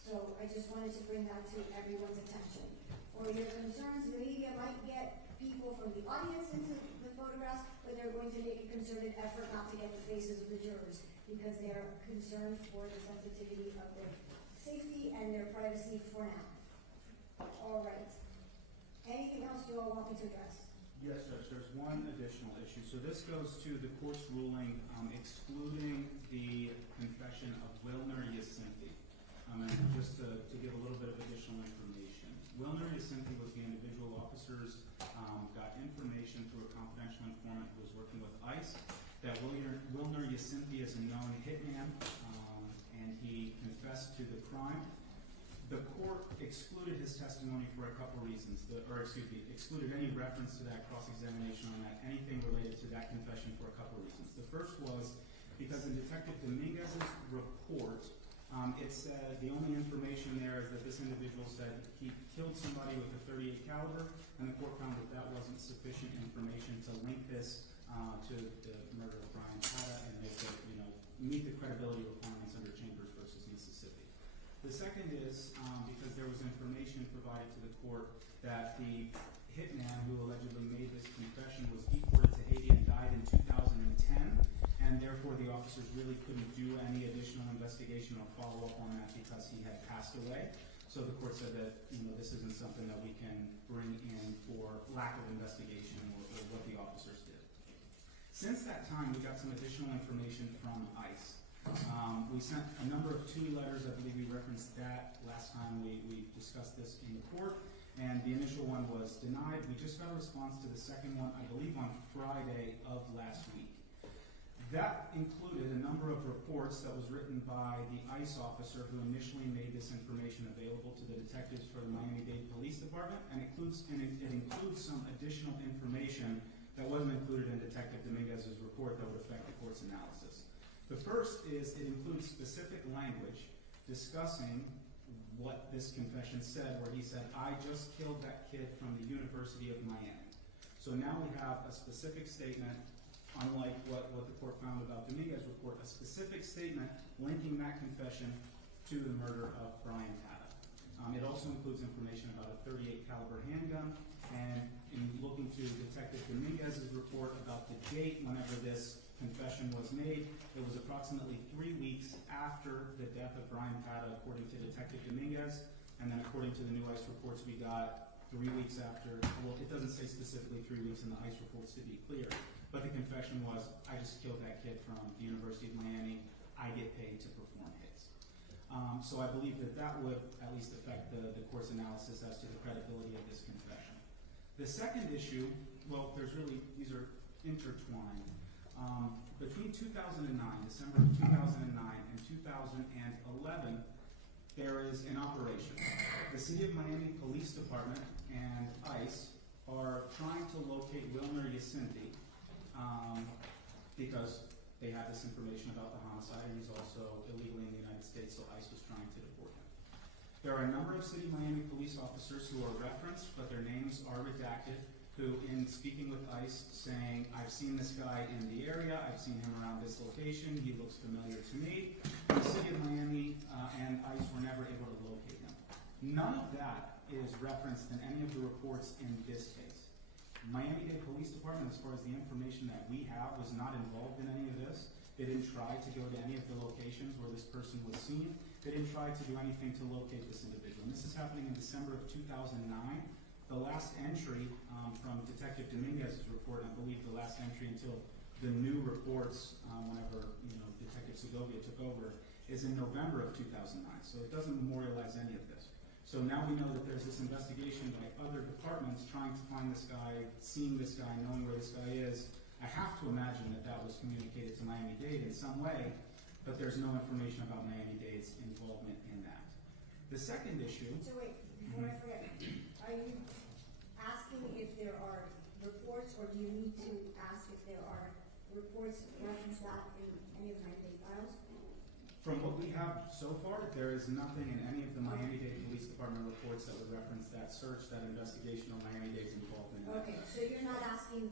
So I just wanted to bring that to everyone's attention. For your concerns, the media might get people from the audience into the photographs, but they're going to make a concerted effort not to get the faces of the jurors because they're concerned for the sensitivity of their safety and their privacy for now. All right. Anything else you all want me to address? Yes, Judge, there's one additional issue. So this goes to the court's ruling excluding the confession of Wilner Yacinti. And just to give a little bit of additional information. Wilner Yacinti was the individual officers got information through a confidential informant who was working with ICE that Wilner Yacinti is a known hitman, and he confessed to the crime. The court excluded his testimony for a couple reasons, excluded any reference to that cross-examination on that, anything related to that confession for a couple reasons. The first was because in Detective Dominguez's report, it said the only information there is that this individual said he killed somebody with a .38 caliber, and the court found that that wasn't sufficient information to link this to the murder of Brian Tata and make it, meet the credibility requirements under Chambers versus Mississippi. The second is because there was information provided to the court that the hitman who allegedly made this confession was deported to Haiti and died in 2010, and therefore the officers really couldn't do any additional investigation or follow-up on that because he had passed away. So the court said that this isn't something that we can bring in for lack of investigation or what the officers did. Since that time, we got some additional information from ICE. We sent a number of 2 letters. I believe we referenced that last time we discussed this in the court, and the initial one was denied. We just got a response to the second one, I believe on Friday of last week. That included a number of reports that was written by the ICE officer who initially made this information available to the detectives for the Miami-Dade Police Department, and it includes some additional information that wasn't included in Detective Dominguez's report that would affect the court's analysis. The first is it includes specific language discussing what this confession said, where he said, "I just killed that kid from the University of Miami." So now we have a specific statement, unlike what the court found about Dominguez's report, a specific statement linking that confession to the murder of Brian Tata. It also includes information about a .38 caliber handgun, and in looking to Detective Dominguez's report about the date whenever this confession was made, it was approximately 3 weeks after the death of Brian Tata, according to Detective Dominguez, and then according to the new ICE reports we got 3 weeks after. Well, it doesn't say specifically 3 weeks in the ICE reports, to be clear, but the confession was, "I just killed that kid from the University of Miami. I get paid to perform hits." So I believe that would at least affect the court's analysis as to the credibility of this confession. The second issue, well, these are intertwined. Between 2009, December of 2009, and 2011, there is an operation. The City of Miami Police Department and ICE are trying to locate Wilner Yacinti because they have this information about the homicide, and he's also illegally in the United States, so ICE was trying to deport him. There are a number of City of Miami police officers who are referenced, but their names are redacted, who, in speaking with ICE, saying, "I've seen this guy in the area, I've seen him around this location, he looks familiar to me." The City of Miami and ICE were never able to locate him. None of that is referenced in any of the reports in this case. Miami-Dade Police Department, as far as the information that we have, was not involved in any of this. They didn't try to go to any of the locations where this person was seen. They didn't try to do anything to locate this individual. And this is happening in December of 2009. The last entry from Detective Dominguez's report, I believe the last entry until the new reports, whenever Detective Segovia took over, is in November of 2009. So it doesn't memorialize any of this. So now we know that there's this investigation by other departments trying to find this guy, seeing this guy, knowing where this guy is. I have to imagine that was communicated to Miami-Dade in some way, but there's no information about Miami-Dade's involvement in that. The second issue... So wait, before I forget, are you asking if there are reports, or do you need to ask if there are reports reference that in any of the Miami-Dade files? From what we have so far, there is nothing in any of the Miami-Dade Police Department reports that would reference that search, that investigation, or Miami-Dade's involvement in that. Okay, so you're not asking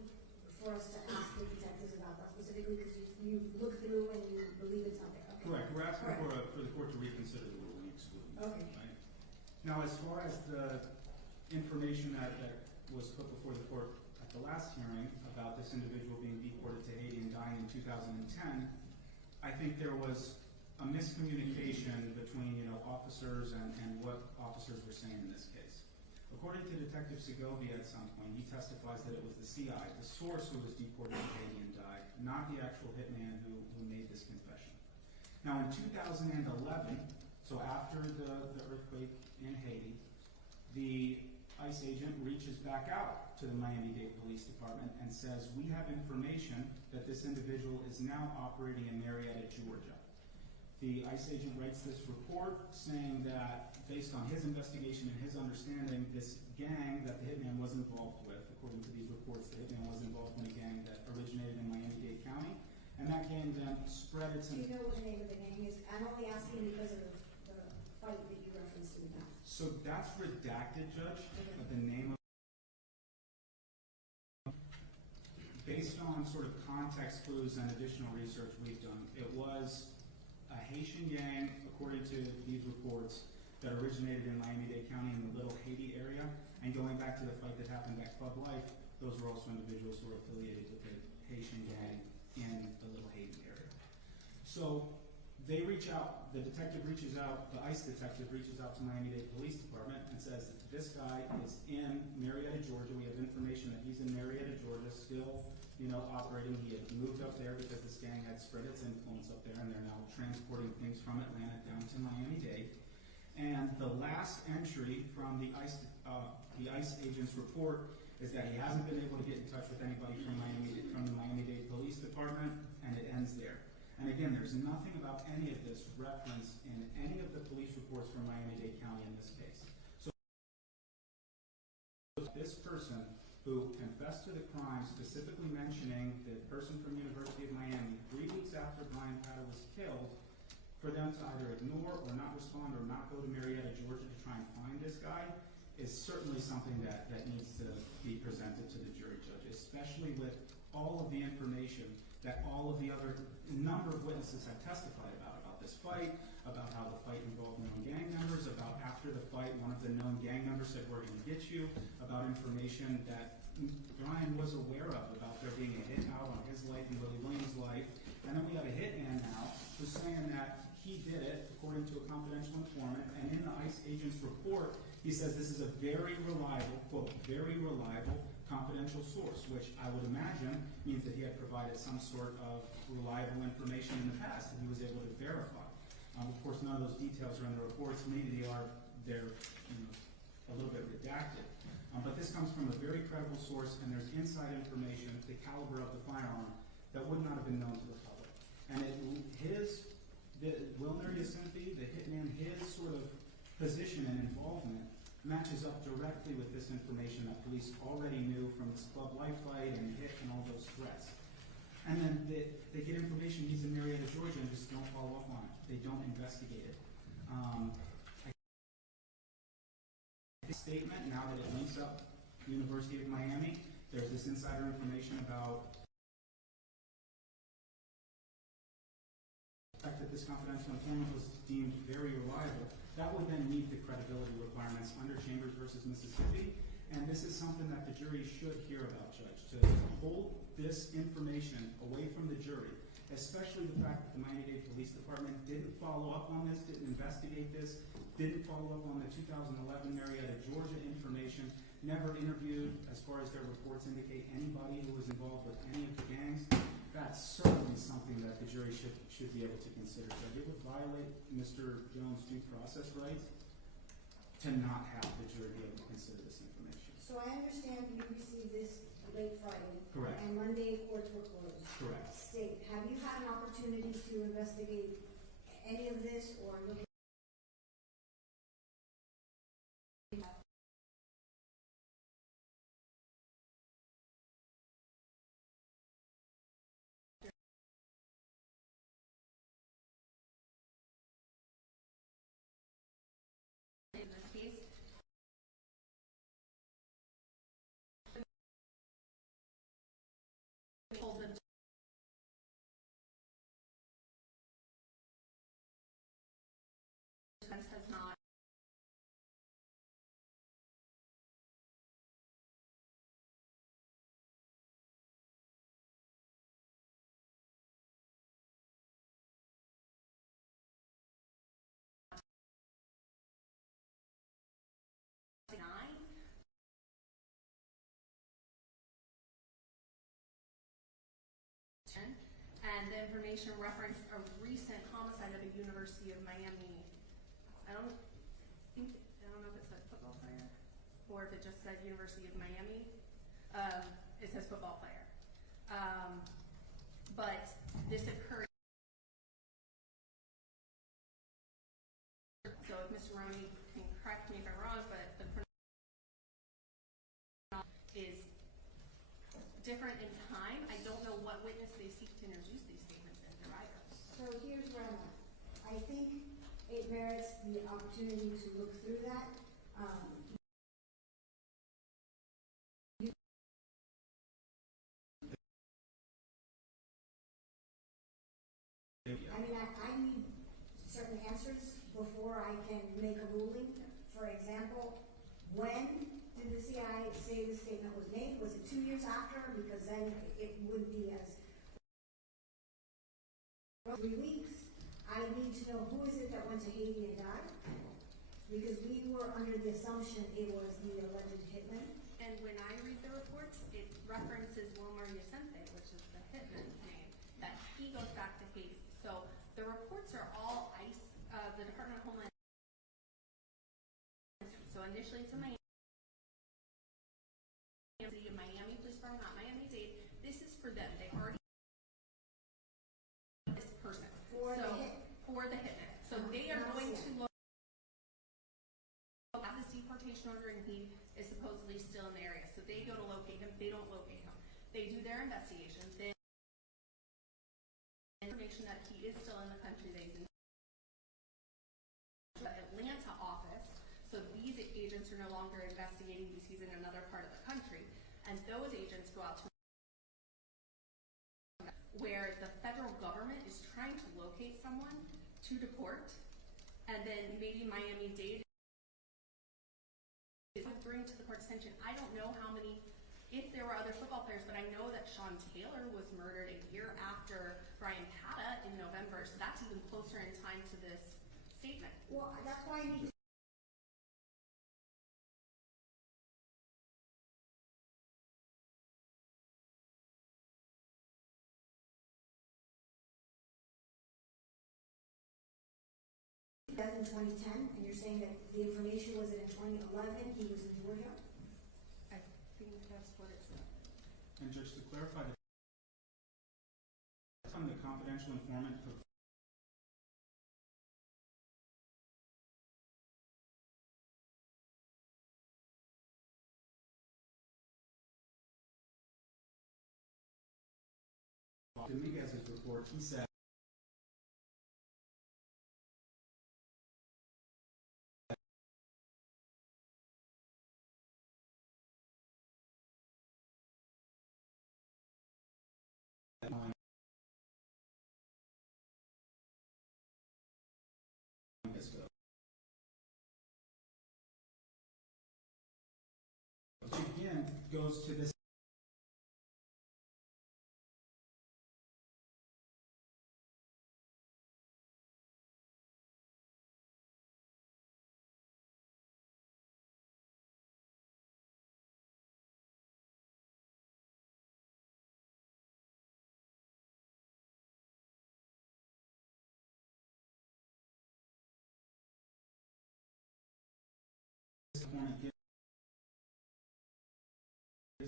for us to ask the detectives about that specifically because you look through and you believe it's not there. Okay. Correct. We're asking for the court to reconsider the ruling excluding. Okay. Right? Now, as far as the information that was put before the court at the last hearing about this individual being deported to Haiti and dying in 2010, I think there was a miscommunication between, officers and what officers were saying in this case. According to Detective Segovia at some point, he testifies that it was the CI, the source who was deported to Haiti and died, not the actual hitman who made this confession. Now in 2011, so after the earthquake in Haiti, the ICE agent reaches back out to the Miami-Dade Police Department and says, we have information that this individual is now operating in Marietta, Georgia. The ICE agent writes this report saying that based on his investigation and his understanding, this gang that the hitman was involved with, according to these reports, the hitman was involved in a gang that originated in Miami-Dade County, and that gang then spread its... Do you know what the name of the gang is? I'm only asking because of the fight that you referenced in the past. So that's redacted, Judge, the name of... Based on sort of context clues and additional research we've done, it was a Haitian gang, according to these reports, that originated in Miami-Dade County in the Little Haiti area. And going back to the fight that happened at Club Life, those were also individuals who were affiliated with the Haitian gang in the Little Haiti area. So they reach out, the detective reaches out, the ICE detective reaches out to Miami-Dade Police Department and says, this guy is in Marietta, Georgia. We have information that he's in Marietta, Georgia, still operating. He had moved up there because this gang had spread its influence up there, and they're now transporting things from Atlanta down to Miami-Dade. And the last entry from the ICE agent's report is that he hasn't been able to get in touch with anybody from the Miami-Dade Police Department, and it ends there. And again, there's nothing about any of this referenced in any of the police reports from Miami-Dade County in this case. So this person who confessed to the crime, specifically mentioning the person from University of Miami 3 weeks after Brian Patter was killed, for them to either ignore or not respond or not go to Marietta, Georgia to try and find this guy is certainly something that needs to be presented to the jury, Judge, especially with all of the information that all of the other number of witnesses have testified about this fight, about how the fight involved known gang members, about after the fight, one of the known gang members said, we're going to get you, about information that Brian was aware of, about there being a hit out on his life and Willie Williams' life. And then we have a hitman now who's saying that he did it, according to a confidential informant, and in the ICE agent's report, he says this is a very reliable, quote, very reliable confidential source, which I would imagine means that he had provided some sort of reliable information in the past that he was able to verify. Of course, none of those details are in the reports. Maybe they're a little bit redacted. But this comes from a very credible source, and there's inside information, the caliber of the firearm, that would not have been known to the public. And Wilner Yacinthi, the hitman, his sort of position and involvement matches up directly with this information that police already knew from this Club Life fight and hit and all those threats. And then they get information he's in Marietta, Georgia, and just don't follow up on it. They don't investigate it. Statement, now that it links up University of Miami, there's this insider information about the fact that this confidential informant was deemed very reliable. That would then meet the credibility requirements under Chambers versus Mississippi, and this is something that the jury should hear about, Judge, to hold this information away from the jury, especially the fact that the Miami-Dade Police Department didn't follow up on this, didn't investigate this, didn't follow up on the 2011 Marietta, Georgia information, never interviewed, as far as their reports indicate, anybody who was involved with any of the gangs. That's certainly something that the jury should be able to consider. So it would violate Mr. Jones' due process rights to not have the jury be able to consider this information. So I understand you received this late Friday. Correct. And Monday courts were closed. Correct. State, have you had an opportunity to investigate any of this or look at in this case? Told them has not And the information referenced a recent homicide at the University of Miami. I don't know if it said football player or if it just said University of Miami. It says football player. But this occurred. So if Mr. Roney can correct me if I'm wrong, but the is different in time. I don't know what witness they seek to introduce these statements into either. So here's where I'm at. I think it merits the opportunity to look through that. I mean, I need certain answers before I can make a ruling. For example, when did the CI say this statement was made? Was it 2 years after? Because then it wouldn't be as 3 weeks. I need to know who is it that went to Haiti and died? Because we were under the assumption it was the alleged hitman. And when I read the reports, it references Wilmer Yacente, which is the hitman's name, that he goes back to Haiti. So the reports are all ICE, the Department of Homeland. So initially to Miami Police Department, not Miami-Dade. This is for them. They already this person for the hitman. So they are going to look at this deportation order, and he is supposedly still in the area. So they go to locate him. They don't locate him. They do their investigations. Then information that he is still in the country. They in the Atlanta office. So these agents are no longer investigating because he's in another part of the country. And those agents go out to where the federal government is trying to locate someone to deport, and then maybe Miami-Dade is bring to the court's attention. I don't know how many, if there were other football players, but I know that Sean Taylor was murdered a year after Brian Pata in November, so that's even closer in time to this statement. Well, that's why I need to 2010, and you're saying that the information was that in 2011 he was in Georgia? I think that's what it said. And Judge, to clarify, on the confidential informant for Dominguez's report, he said which again goes to this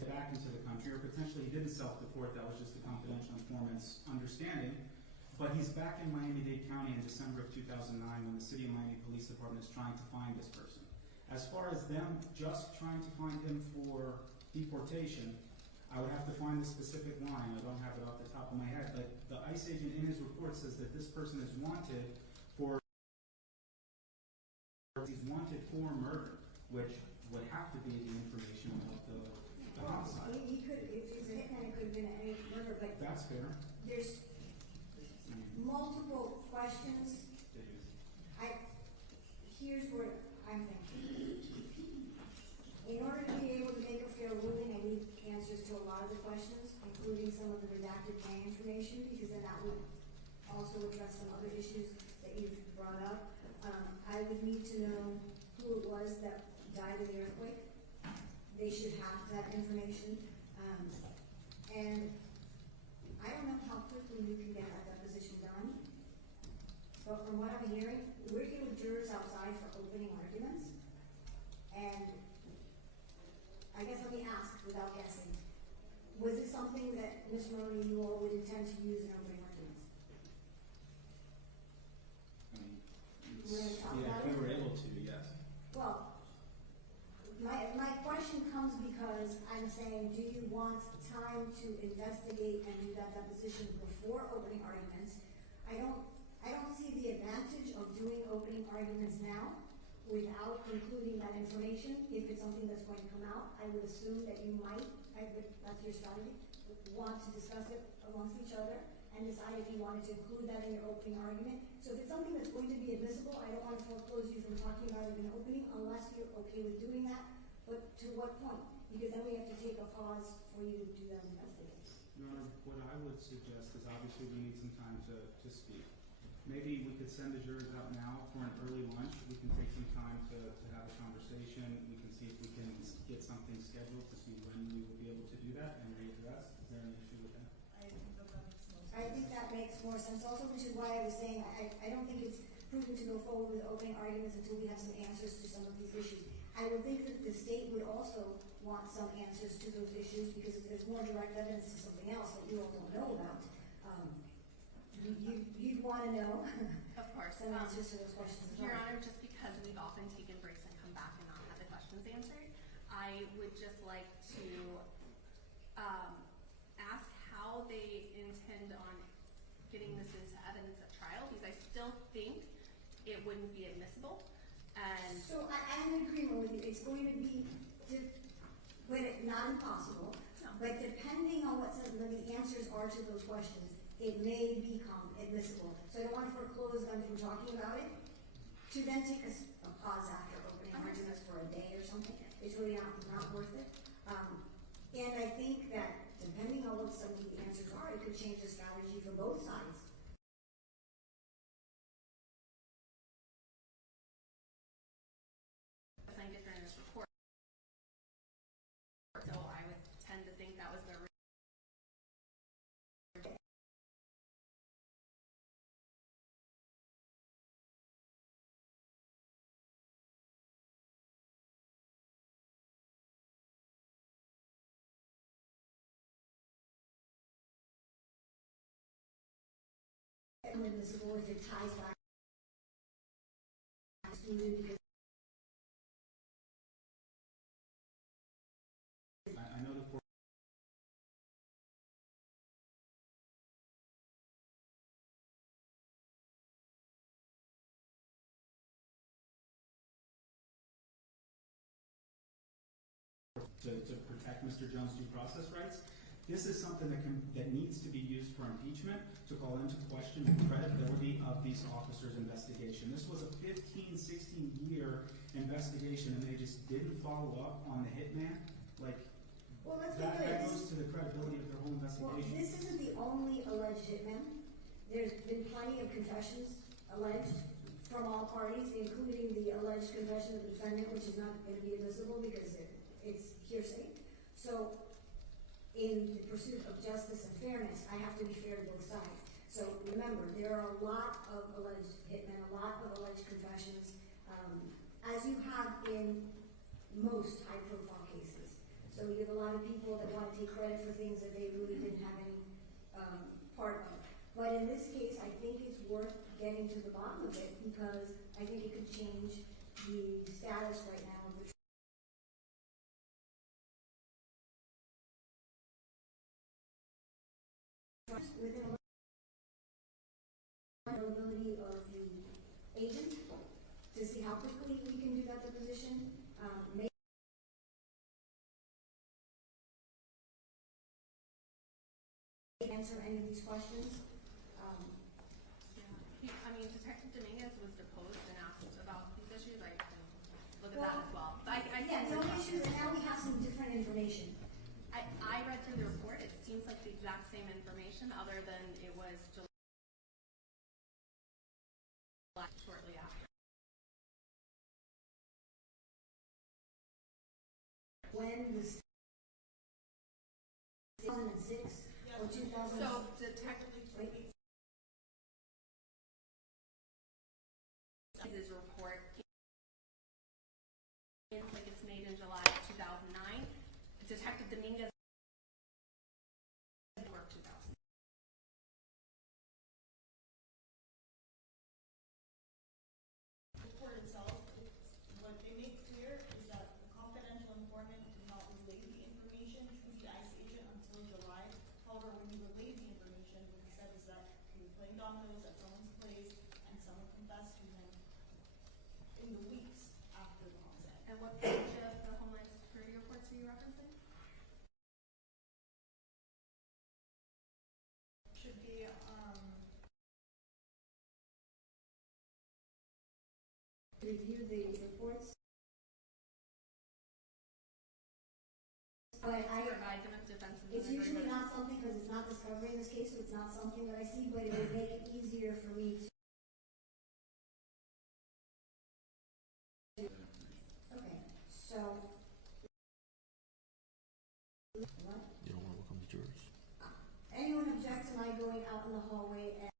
back into the country, or potentially he didn't self-deport, that was just the confidential informant's understanding, but he's back in Miami-Dade County in December of 2009 when the City of Miami Police Department is trying to find this person. As far as them just trying to find him for deportation, I would have to find the specific line. I don't have it off the top of my head, but the ICE agent in his report says that this person is wanted for murder, which would have to be the information about the homicide. He could, if he's a hitman, it could have been any murder, but that's fair. There's multiple questions. Here's what I'm thinking. In order to be able to make a fair ruling, I need answers to a lot of the questions, including some of the redacted plan information, because then that would also address some other issues that you've brought up. I would need to know who it was that died in the earthquake. They should have that information. And I don't know how quickly you can get that deposition done. But from what I'm hearing, we're here with jurors outside for opening arguments. And I guess let me ask without guessing. Was it something that Ms. Maroney, you all would intend to use in opening arguments? Yeah, if we were able to, yes. Well, my question comes because I'm saying, do you want time to investigate and do that deposition before opening arguments? I don't see the advantage of doing opening arguments now without including that information. If it's something that's going to come out, I would assume that you might, that's your strategy, want to discuss it amongst each other and decide if you wanted to include that in your opening argument. So if it's something that's going to be admissible, I don't want to foreclose you from talking about it in opening unless you're okay with doing that. But to what point? Because then we have to take a pause for you to do that investigation. Your Honor, what I would suggest is obviously we need some time to speak. Maybe we could send the jurors out now for an early lunch. We can take some time to have a conversation. We can see if we can get something scheduled to see when we will be able to do that and readdress. Is there an issue with that? I think that makes more sense also, which is why I was saying I don't think it's prudent to go forward with opening arguments until we have some answers to some of these issues. I would think that the state would also want some answers to those issues because if there's more direct evidence to something else that you all don't know about, you'd want to know Of course. some answers to those questions as well. Your Honor, just because we've often taken breaks and come back and not had the questions answered, I would just like to ask how they intend on getting this into evidence at trial, because I still think it wouldn't be admissible. And so I'm in agreement with you. It's going to be, not impossible, but depending on what some of the answers are to those questions, it may become admissible. So I don't want to foreclose them from talking about it. To then take a pause after opening arguments for a day or something, it's really not worth it. And I think that depending on what some of the answers are, it could change the strategy for both sides. assigned it during this report. So I would tend to think that was the admissible if it ties back because I know the court. To protect Mr. Jones' due process rights. This is something that needs to be used for impeachment, to call into question the credibility of these officers' investigation. This was a 15, 16-year investigation, and they just didn't follow up on the hitman. well, let's that goes to the credibility of their whole investigation. Well, this isn't the only alleged hitman. There's been plenty of confessions alleged from all parties, including the alleged confession of the defendant, which is not going to be admissible because it's hearsay. So, in the pursuit of justice and fairness, I have to be fair to both sides. So remember, there are a lot of alleged hitmen, a lot of alleged confessions, as you have in most high-profile cases. So you have a lot of people that want to take credit for things that they really didn't have any part of. But in this case, I think it's worth getting to the bottom of it because I think it could change the status right now of the within a availability of the agent to see how quickly we can do that deposition. Maybe answer any of these questions. I mean, Detective Dominguez was deposed and asked about these issues. I can look at that as well. Yeah, no issues, and now we have some different information. I read through the report. It seems like the exact same information, other than it was July shortly after. When was 2006 or 2000? So, Detective, His report like it's made in July of 2009. Detective Dominguez worked 2000. Report itself, what they make clear is that the confidential informant did not relay the information to the ICE agent until July. However, when he relayed the information, what he said is that he was playing dominoes at someone's place and someone confessed to him in the weeks after the homicide. And what page of the Homeland Security reports are you referencing? Should be, review the reports. But it's usually not something, because it's not discovery in this case, so it's not something that I see, but it would make it easier for me to. Okay, so. What? You don't want to welcome the jurors. Anyone object to my going out in the hallway and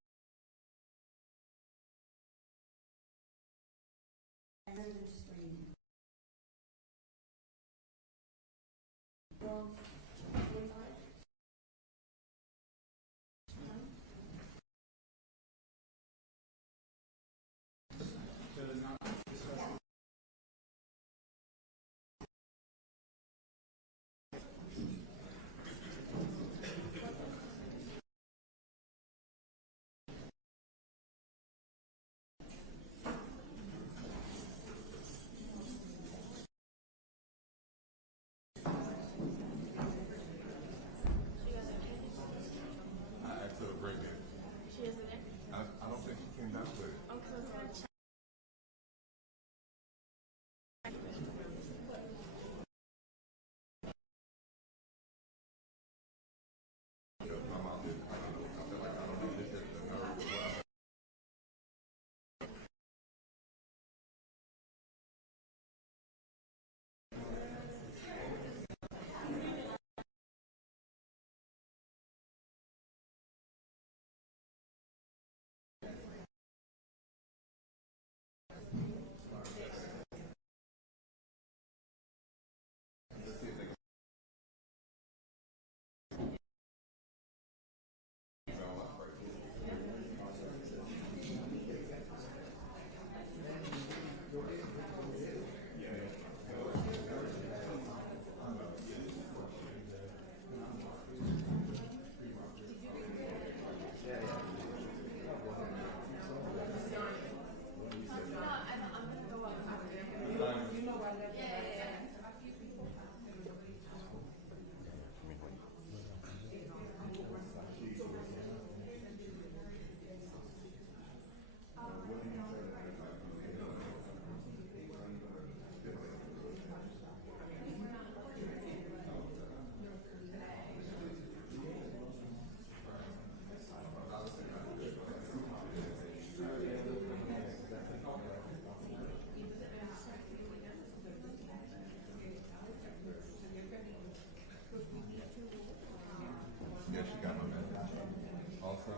rather than just bringing him? Well, 45? Yes, she got my message. Also,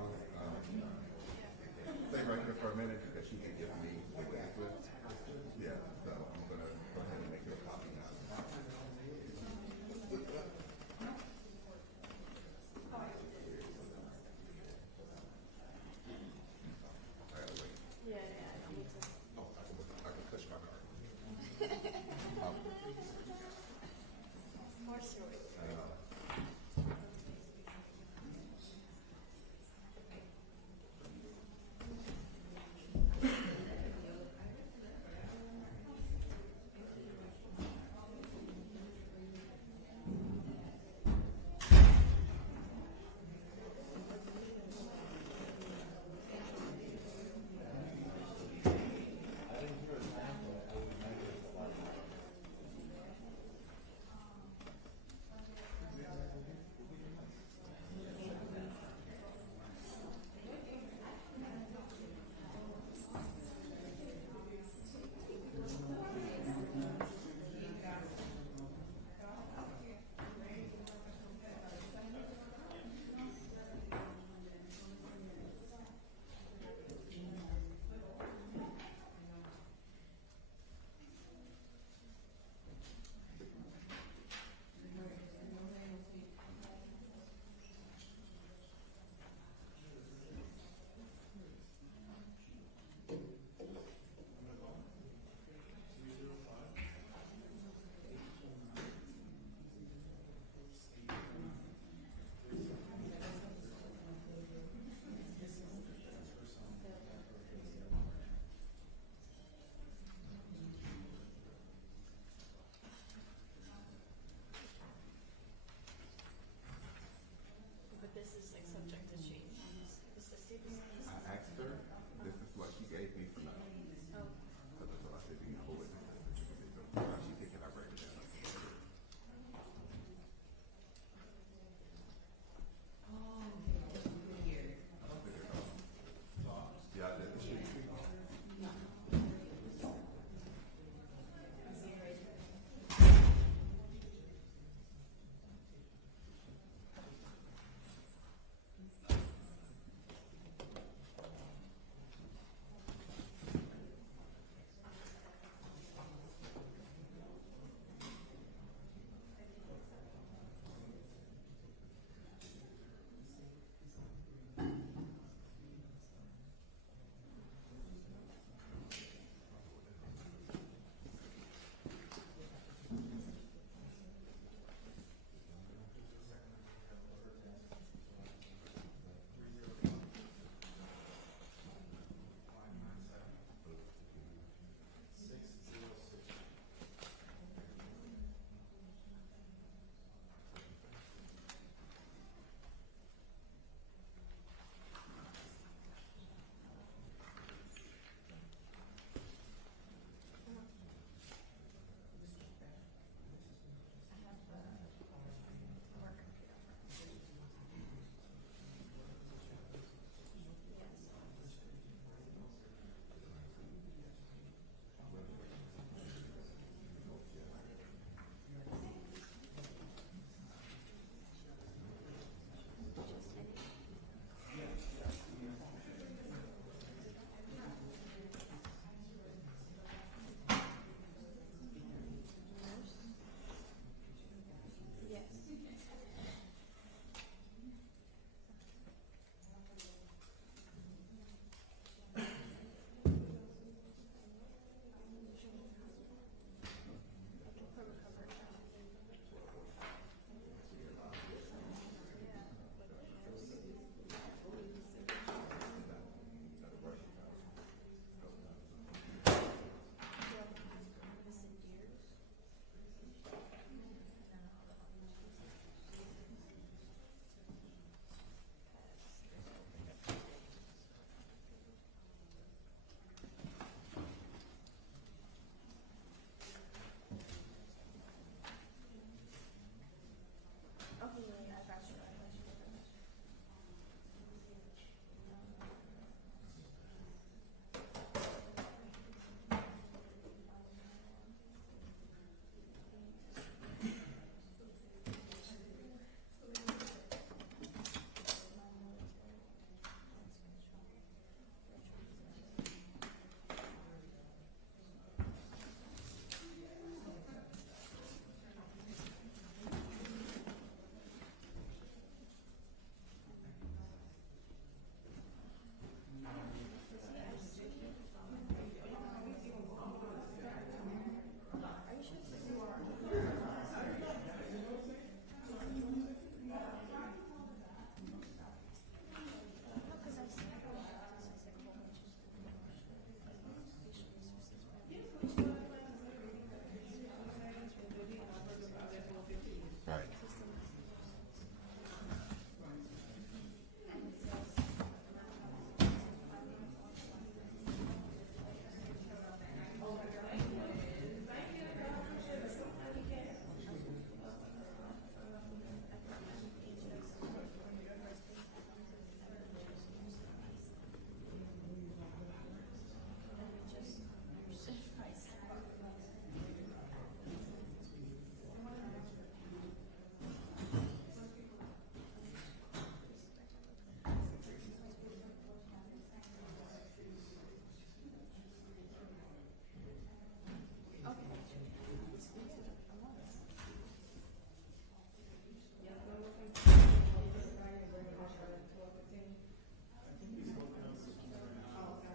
stay right here for a minute because she can give me the exit. Yeah, so I'm gonna go ahead and make her a copy now. I gotta wait. Yeah, I need to. Oh, I can push my card. More stories.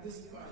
this is why